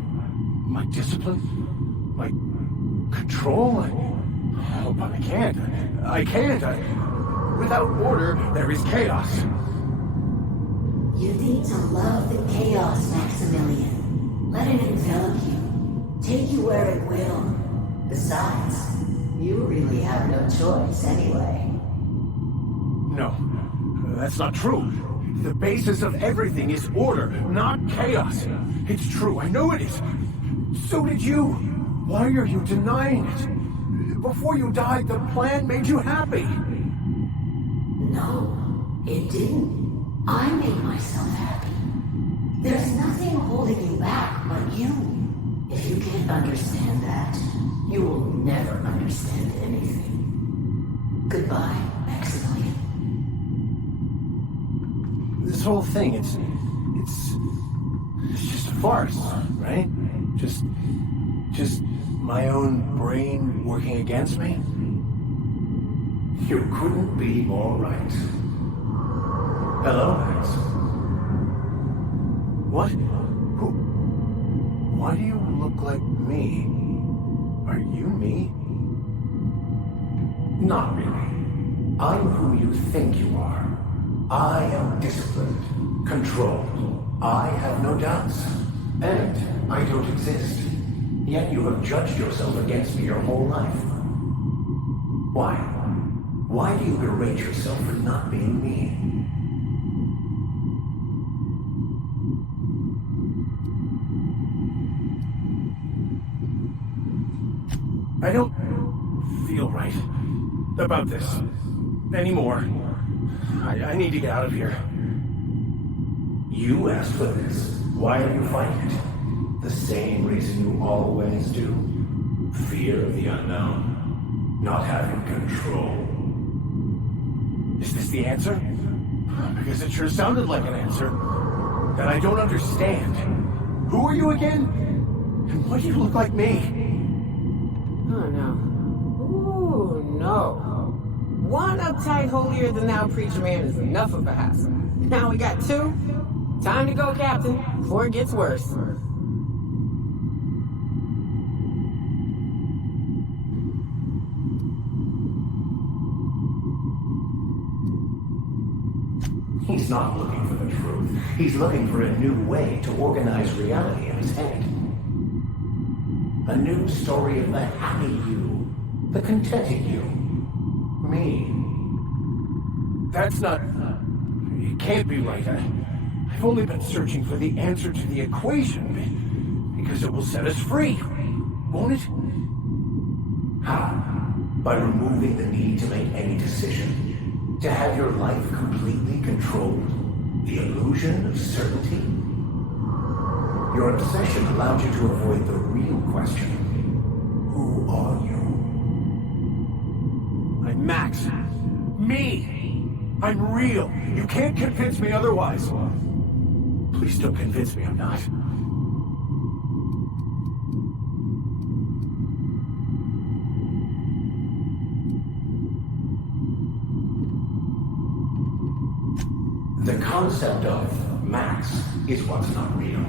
discipline? My control? Oh, but I can't. I can't. Without order, there is chaos. You need to love the chaos, Maximilian. Let it envelop you. Take you where it will. Besides, you really have no choice anyway. No, that's not true. The basis of everything is order, not chaos. It's true, I know it is. So did you. Why are you denying it? Before you died, the plan made you happy. No, it didn't. I made myself happy. There's nothing holding you back but you. If you can't understand that, you will never understand anything. Goodbye, Maximilian. This whole thing, it's just a farce, right? Just my own brain working against me? You couldn't be more right. Hello, Max. What? Who? Why do you look like me? Are you me? Not really. I'm who you think you are. I am disciplined, controlled. I have no doubts. And I don't exist. Yet you have judged yourself against me your whole life. Why? Why do you berate yourself for not being me? I don't feel right about this anymore. I need to get out of here. You asked for this. Why are you fighting it? The same reason you always do. Fear of the unknown. Not having control. Is this the answer? Because it sure sounded like an answer that I don't understand. Who are you again? And why do you look like me? Oh no. Ooh, no. One uptight, holier-than-thou preacher man is enough of a hassle. Now we got two. Time to go, Captain, before it gets worse. He's not looking for the truth. He's looking for a new way to organize reality in his head. A new story of the happy you, the contented you. Me. That's not... It can't be right. I've only been searching for the answer to the equation because it will set us free, won't it? How? By removing the need to make any decision. To have your life completely controlled. The illusion of certainty. Your obsession allowed you to avoid the real question. Who are you? Max. Me! I'm real. You can't convince me otherwise. Please don't convince me I'm not. The concept of Max is what's not real.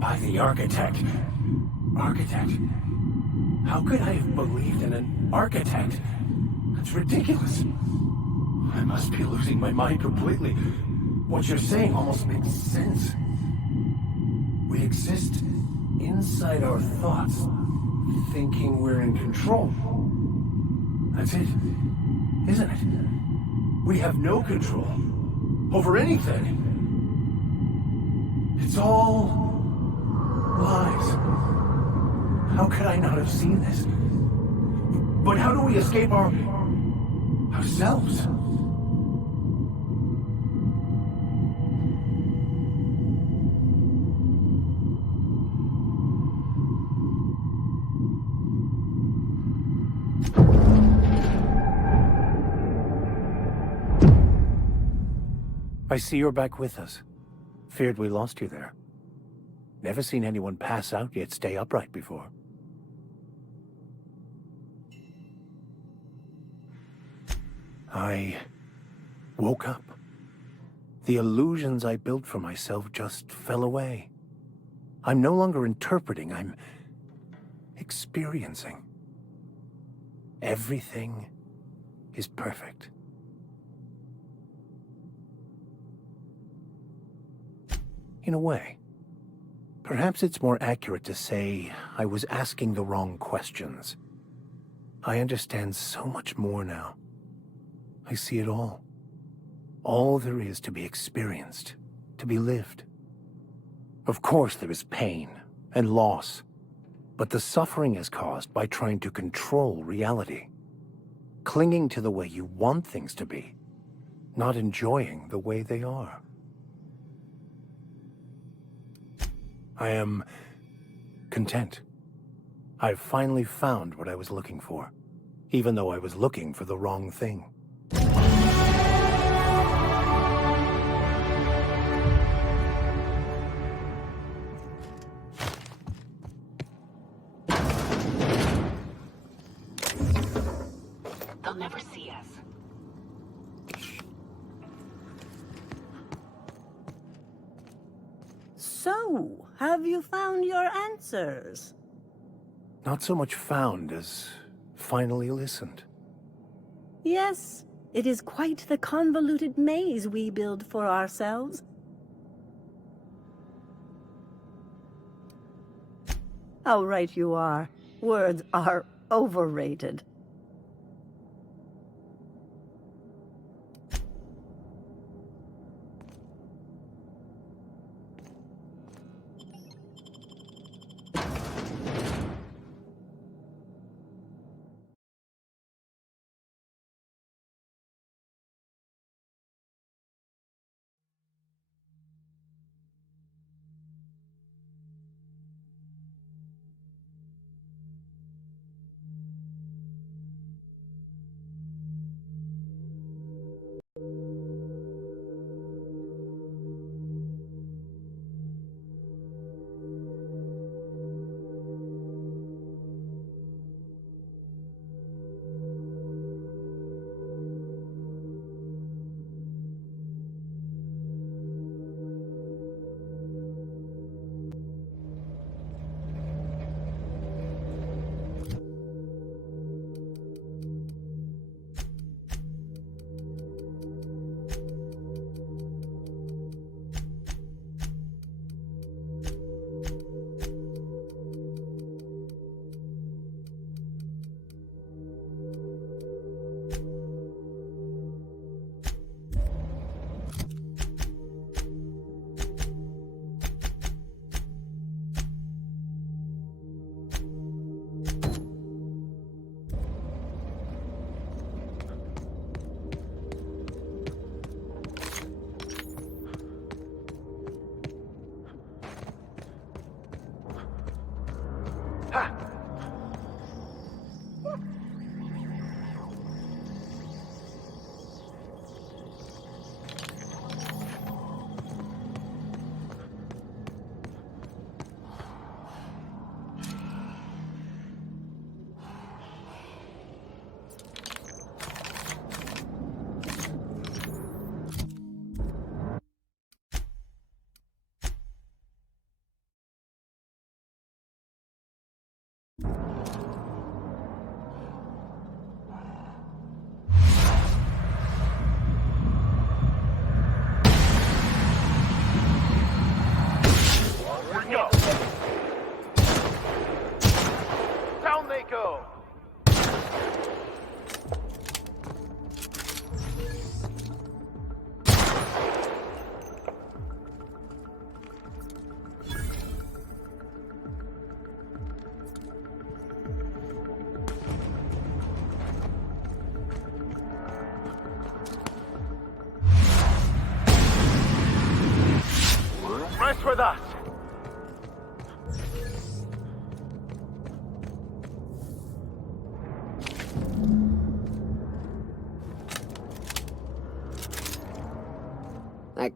By the architect. Architect? How could I have believed in an architect? That's ridiculous. I must be losing my mind completely. What you're saying almost makes sense. We exist inside our thoughts, thinking we're in control. That's it, isn't it? We have no control over anything. It's all lies. How could I not have seen this? But how do we escape ourselves? I see you're back with us. Feared we lost you there. Never seen anyone pass out yet stay upright before. I woke up. The illusions I built for myself just fell away. I'm no longer interpreting, I'm experiencing. Everything is perfect. In a way. Perhaps it's more accurate to say I was asking the wrong questions. I understand so much more now. I see it all. All there is to be experienced, to be lived. Of course there is pain and loss, but the suffering is caused by trying to control reality, clinging to the way you want things to be, not enjoying the way they are. I am content. I've finally found what I was looking for, even though I was looking for the wrong thing. They'll never see us. So, have you found your answers? Not so much found as finally listened. Yes, it is quite the convoluted maze we build for ourselves. How right you are. Words are overrated.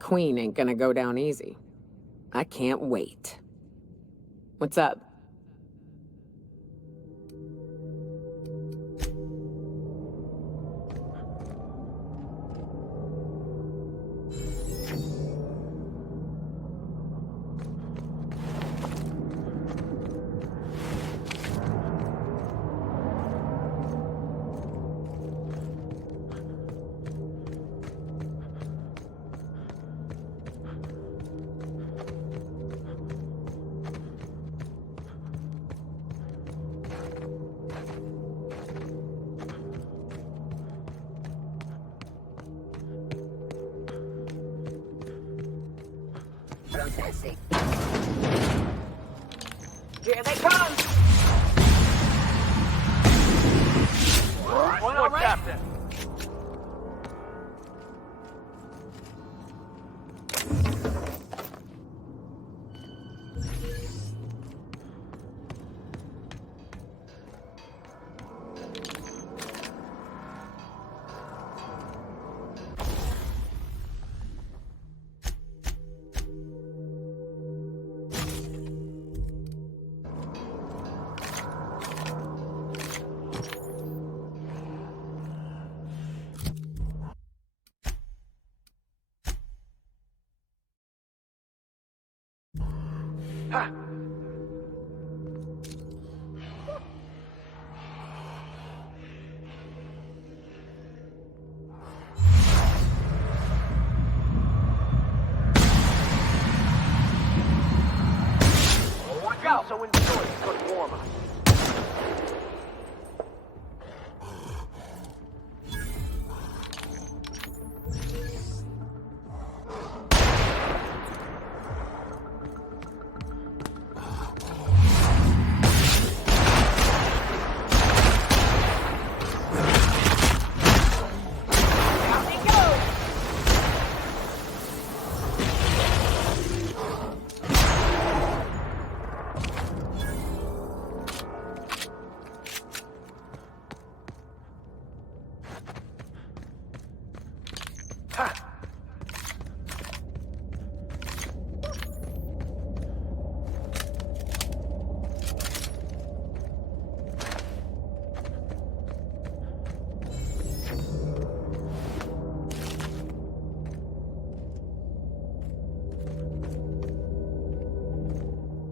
Queen ain't gonna go down easy. I can't wait. What's up? Processing. Here they come! What, Captain? Watch out! So enjoy a good warm-up.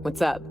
What's up?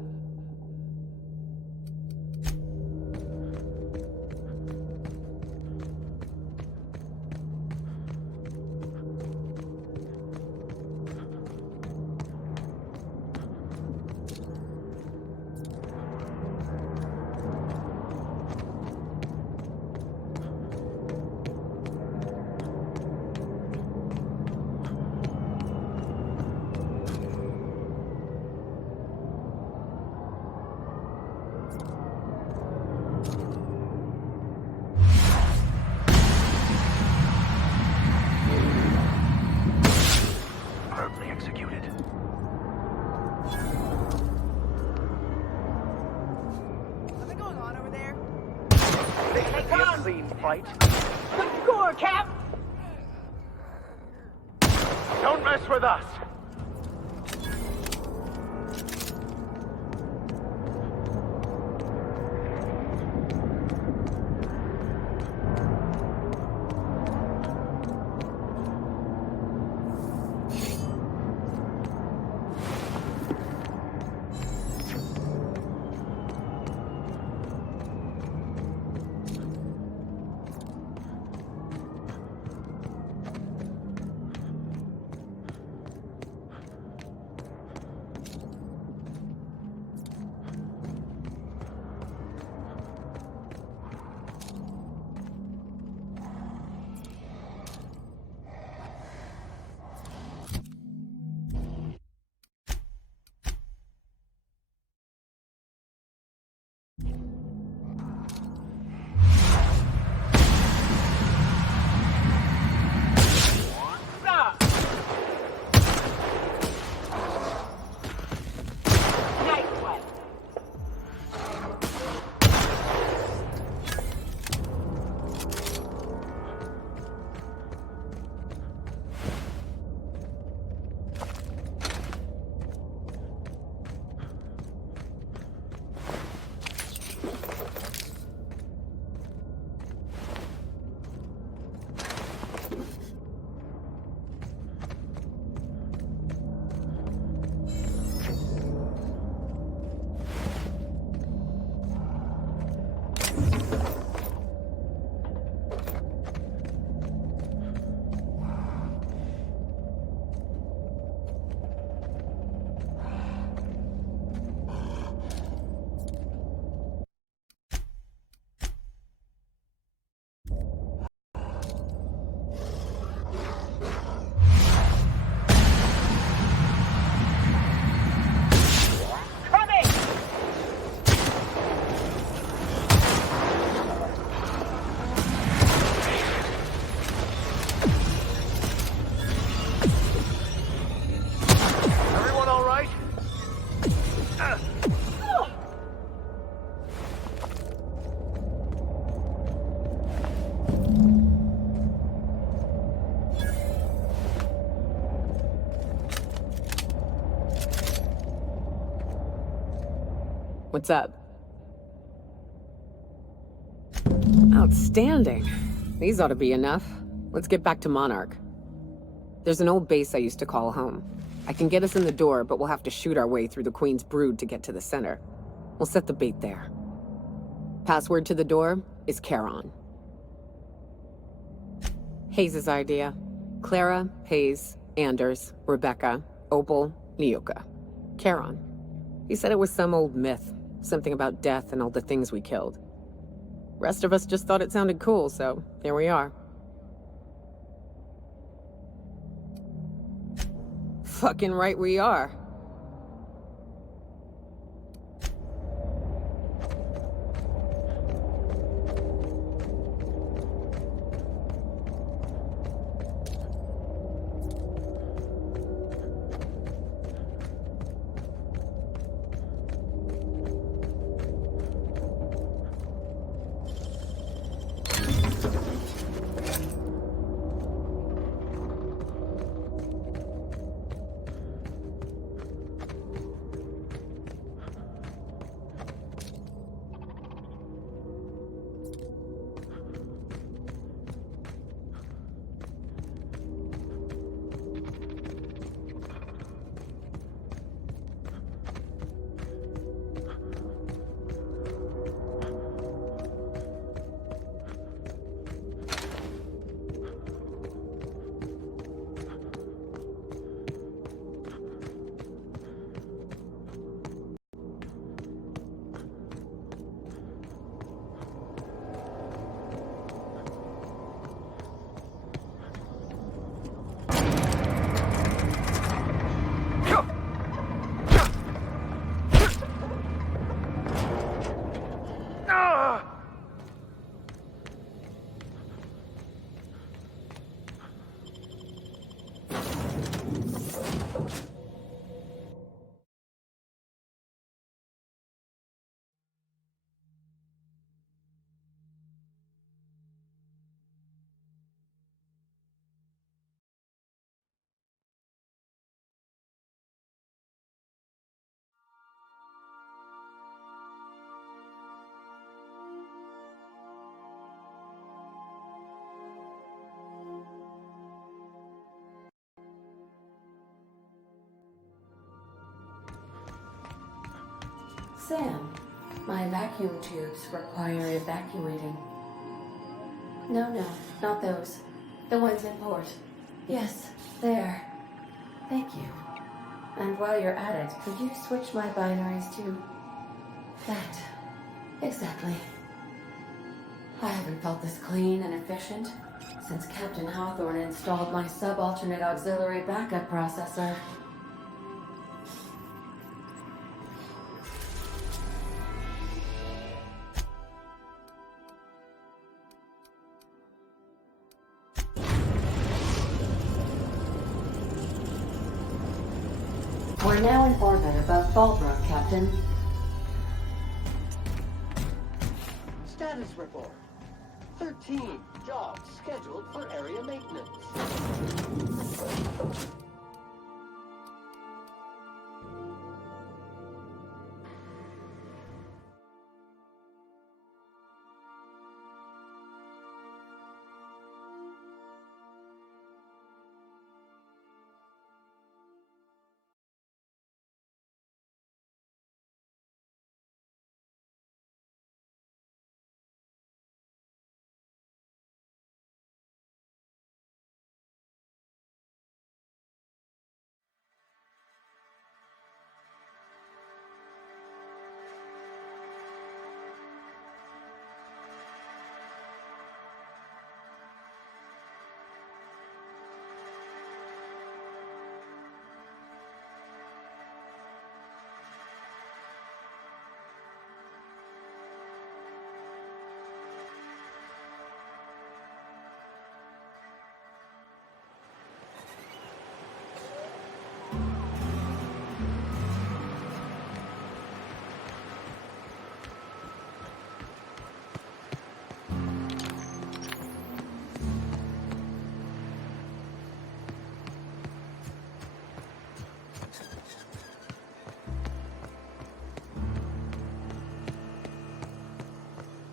Fight. Good score, Cap! Don't mess with us! What's up? Outstanding. These ought to be enough. Let's get back to Monarch. There's an old base I used to call home. I can get us in the door, but we'll have to shoot our way through the Queen's brood to get to the center. We'll set the bait there. Password to the door is Charon. Hayes' idea. Clara, Hayes, Anders, Rebecca, Opal, Niuka. Charon. He said it was some old myth. Something about death and all the things we killed. Rest of us just thought it sounded cool, so here we are. Fucking right we are. Sam, my vacuum tubes require evacuating. No, not those. The ones in port. Yes, there. Thank you. And while you're at it, could you switch my binaries to that? Exactly. I haven't felt this clean and efficient since Captain Hawthorne installed my subalternate auxiliary backup processor. We're now in orbit above Fallbrook, Captain. Status report. 13 jobs scheduled for area maintenance.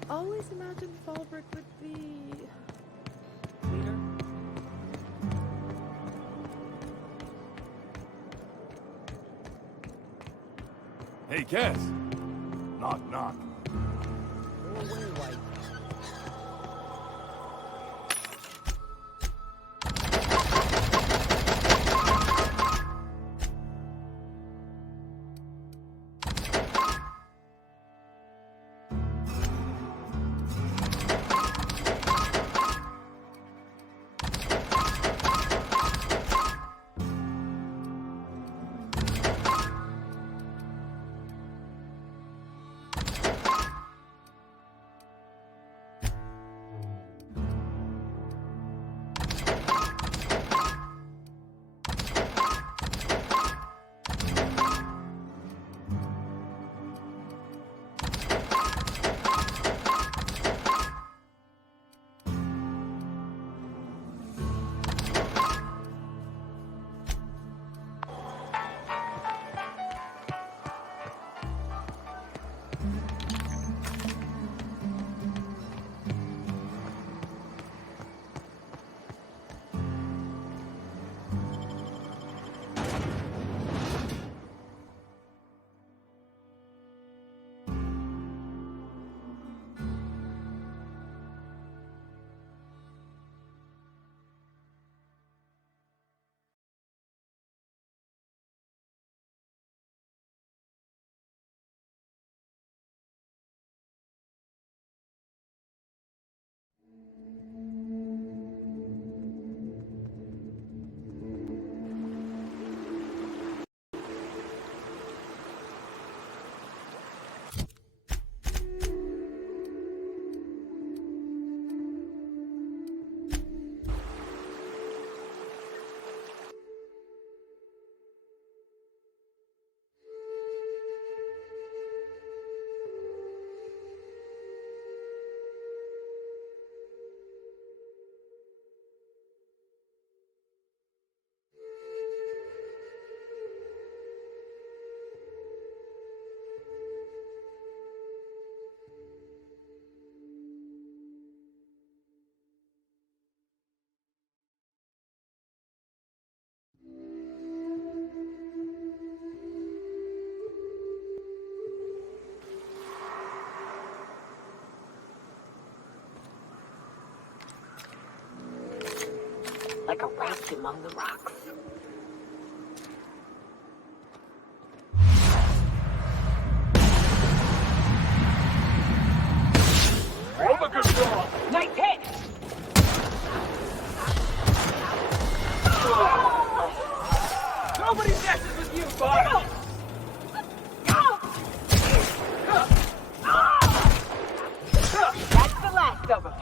always imagined Falbert would be... leader? Hey, Cass. Knock, knock. Go away, White. Like a rat among the rocks. Roll a good draw. Nice hit! Nobody messes with you, bud. That's the last of them.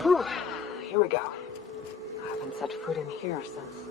Whew. Here we go. I haven't set foot in here since...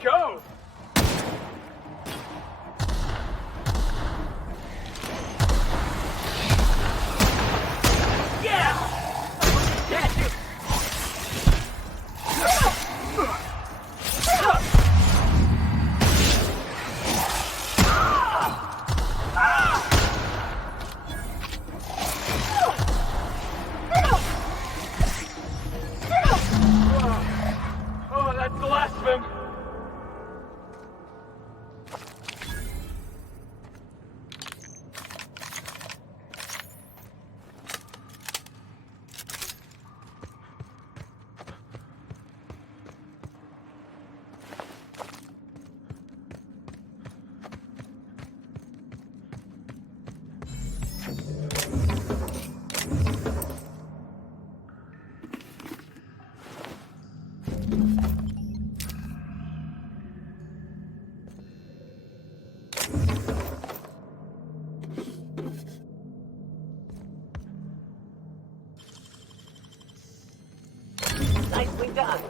Go! Oh, that's the last of him! Nicely done.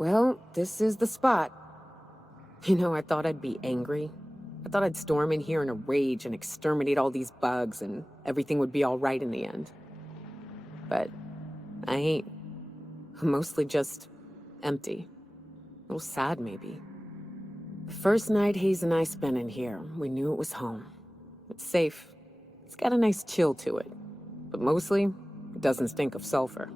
Well, this is the spot. You know, I thought I'd be angry. I thought I'd storm in here in a rage and exterminate all these bugs and everything would be all right in the end. But I ain't. I'm mostly just empty. A little sad, maybe. The first night Hayes and I spent in here, we knew it was home. It's safe. It's got a nice chill to it. But mostly, it doesn't stink of sulfur.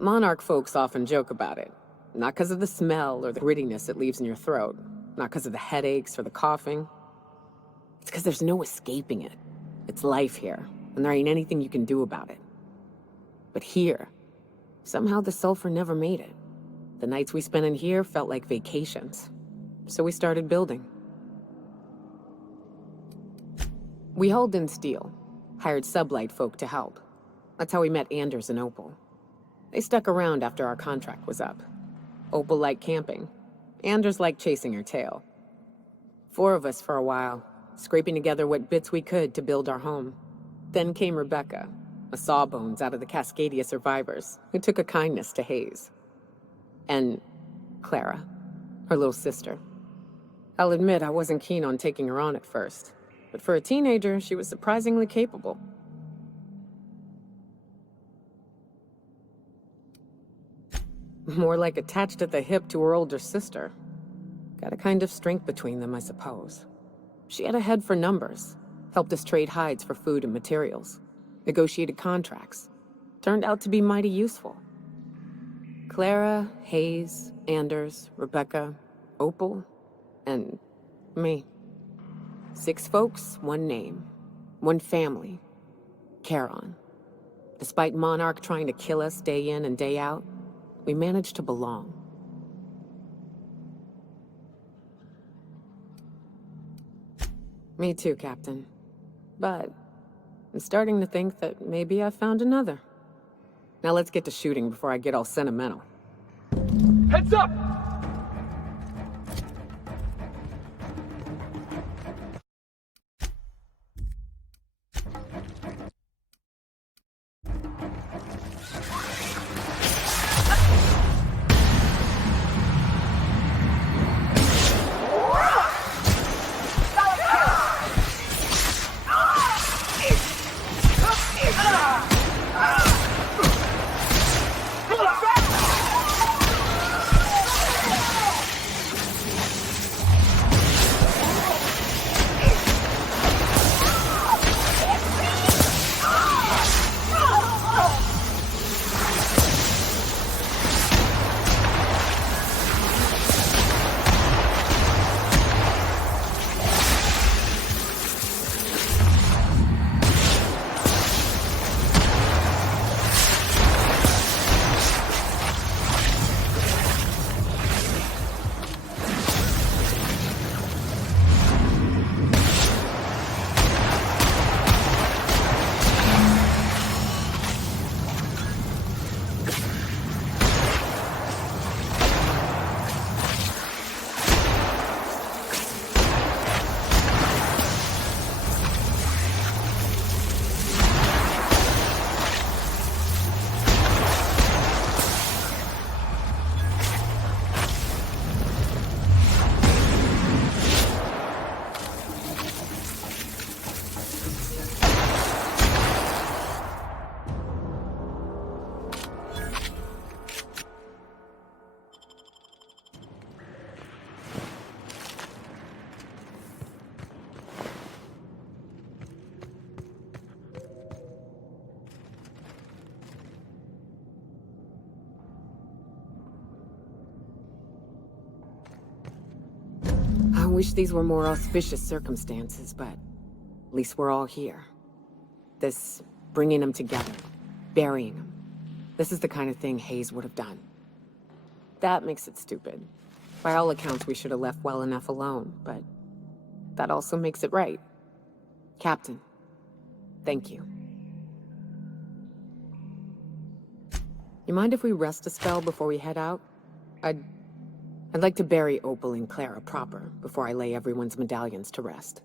Monarch folks often joke about it. Not because of the smell or the grittiness it leaves in your throat. Not because of the headaches or the coughing. It's because there's no escaping it. It's life here, and there ain't anything you can do about it. But here, somehow the sulfur never made it. The nights we spent in here felt like vacations. So we started building. We hauled in steel, hired sublight folk to help. That's how we met Anders and Opal. They stuck around after our contract was up. Opal liked camping. Anders liked chasing her tail. 4 of us for a while, scraping together what bits we could to build our home. Then came Rebecca, a sawbones out of the Cascadia survivors, who took a kindness to Hayes. And Clara, her little sister. I'll admit I wasn't keen on taking her on at first, but for a teenager, she was surprisingly capable. More like attached at the hip to her older sister. Got a kind of strength between them, I suppose. She had a head for numbers, helped us trade hides for food and materials, negotiated contracts. Turned out to be mighty useful. Clara, Hayes, Anders, Rebecca, Opal, and me. 6 folks, 1 name, 1 family. Charon. Despite Monarch trying to kill us day in and day out, we managed to belong. Me too, Captain. But I'm starting to think that maybe I found another. Now let's get to shooting before I get all sentimental. Heads up! I wish these were more auspicious circumstances, but at least we're all here. This bringing them together, burying them. This is the kind of thing Hayes would have done. That makes it stupid. By all accounts, we should have left well enough alone, but that also makes it right. Captain, thank you. You mind if we rest a spell before we head out? I'd like to bury Opal and Clara proper before I lay everyone's medallions to rest.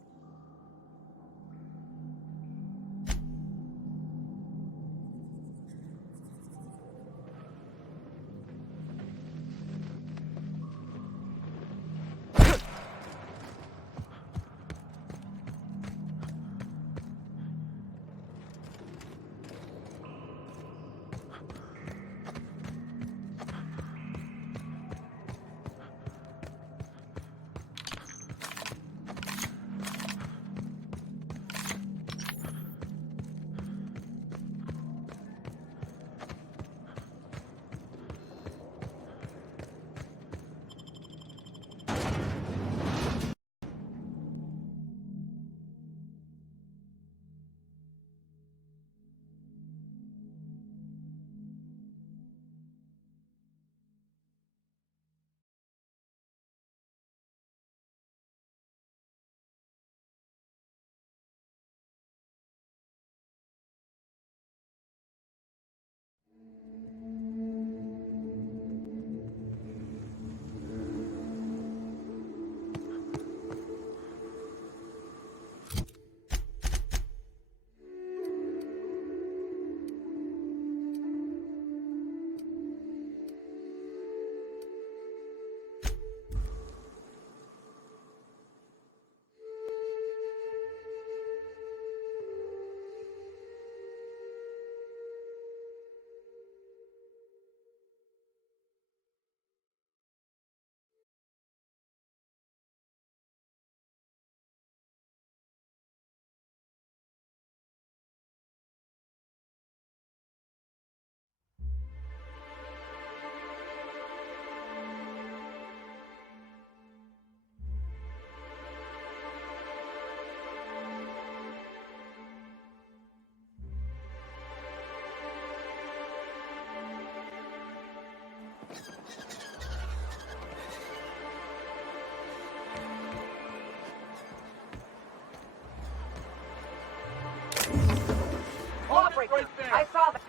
I saw that.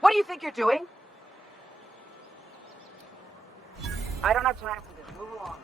What do you think you're doing? I don't have time for this. Move along.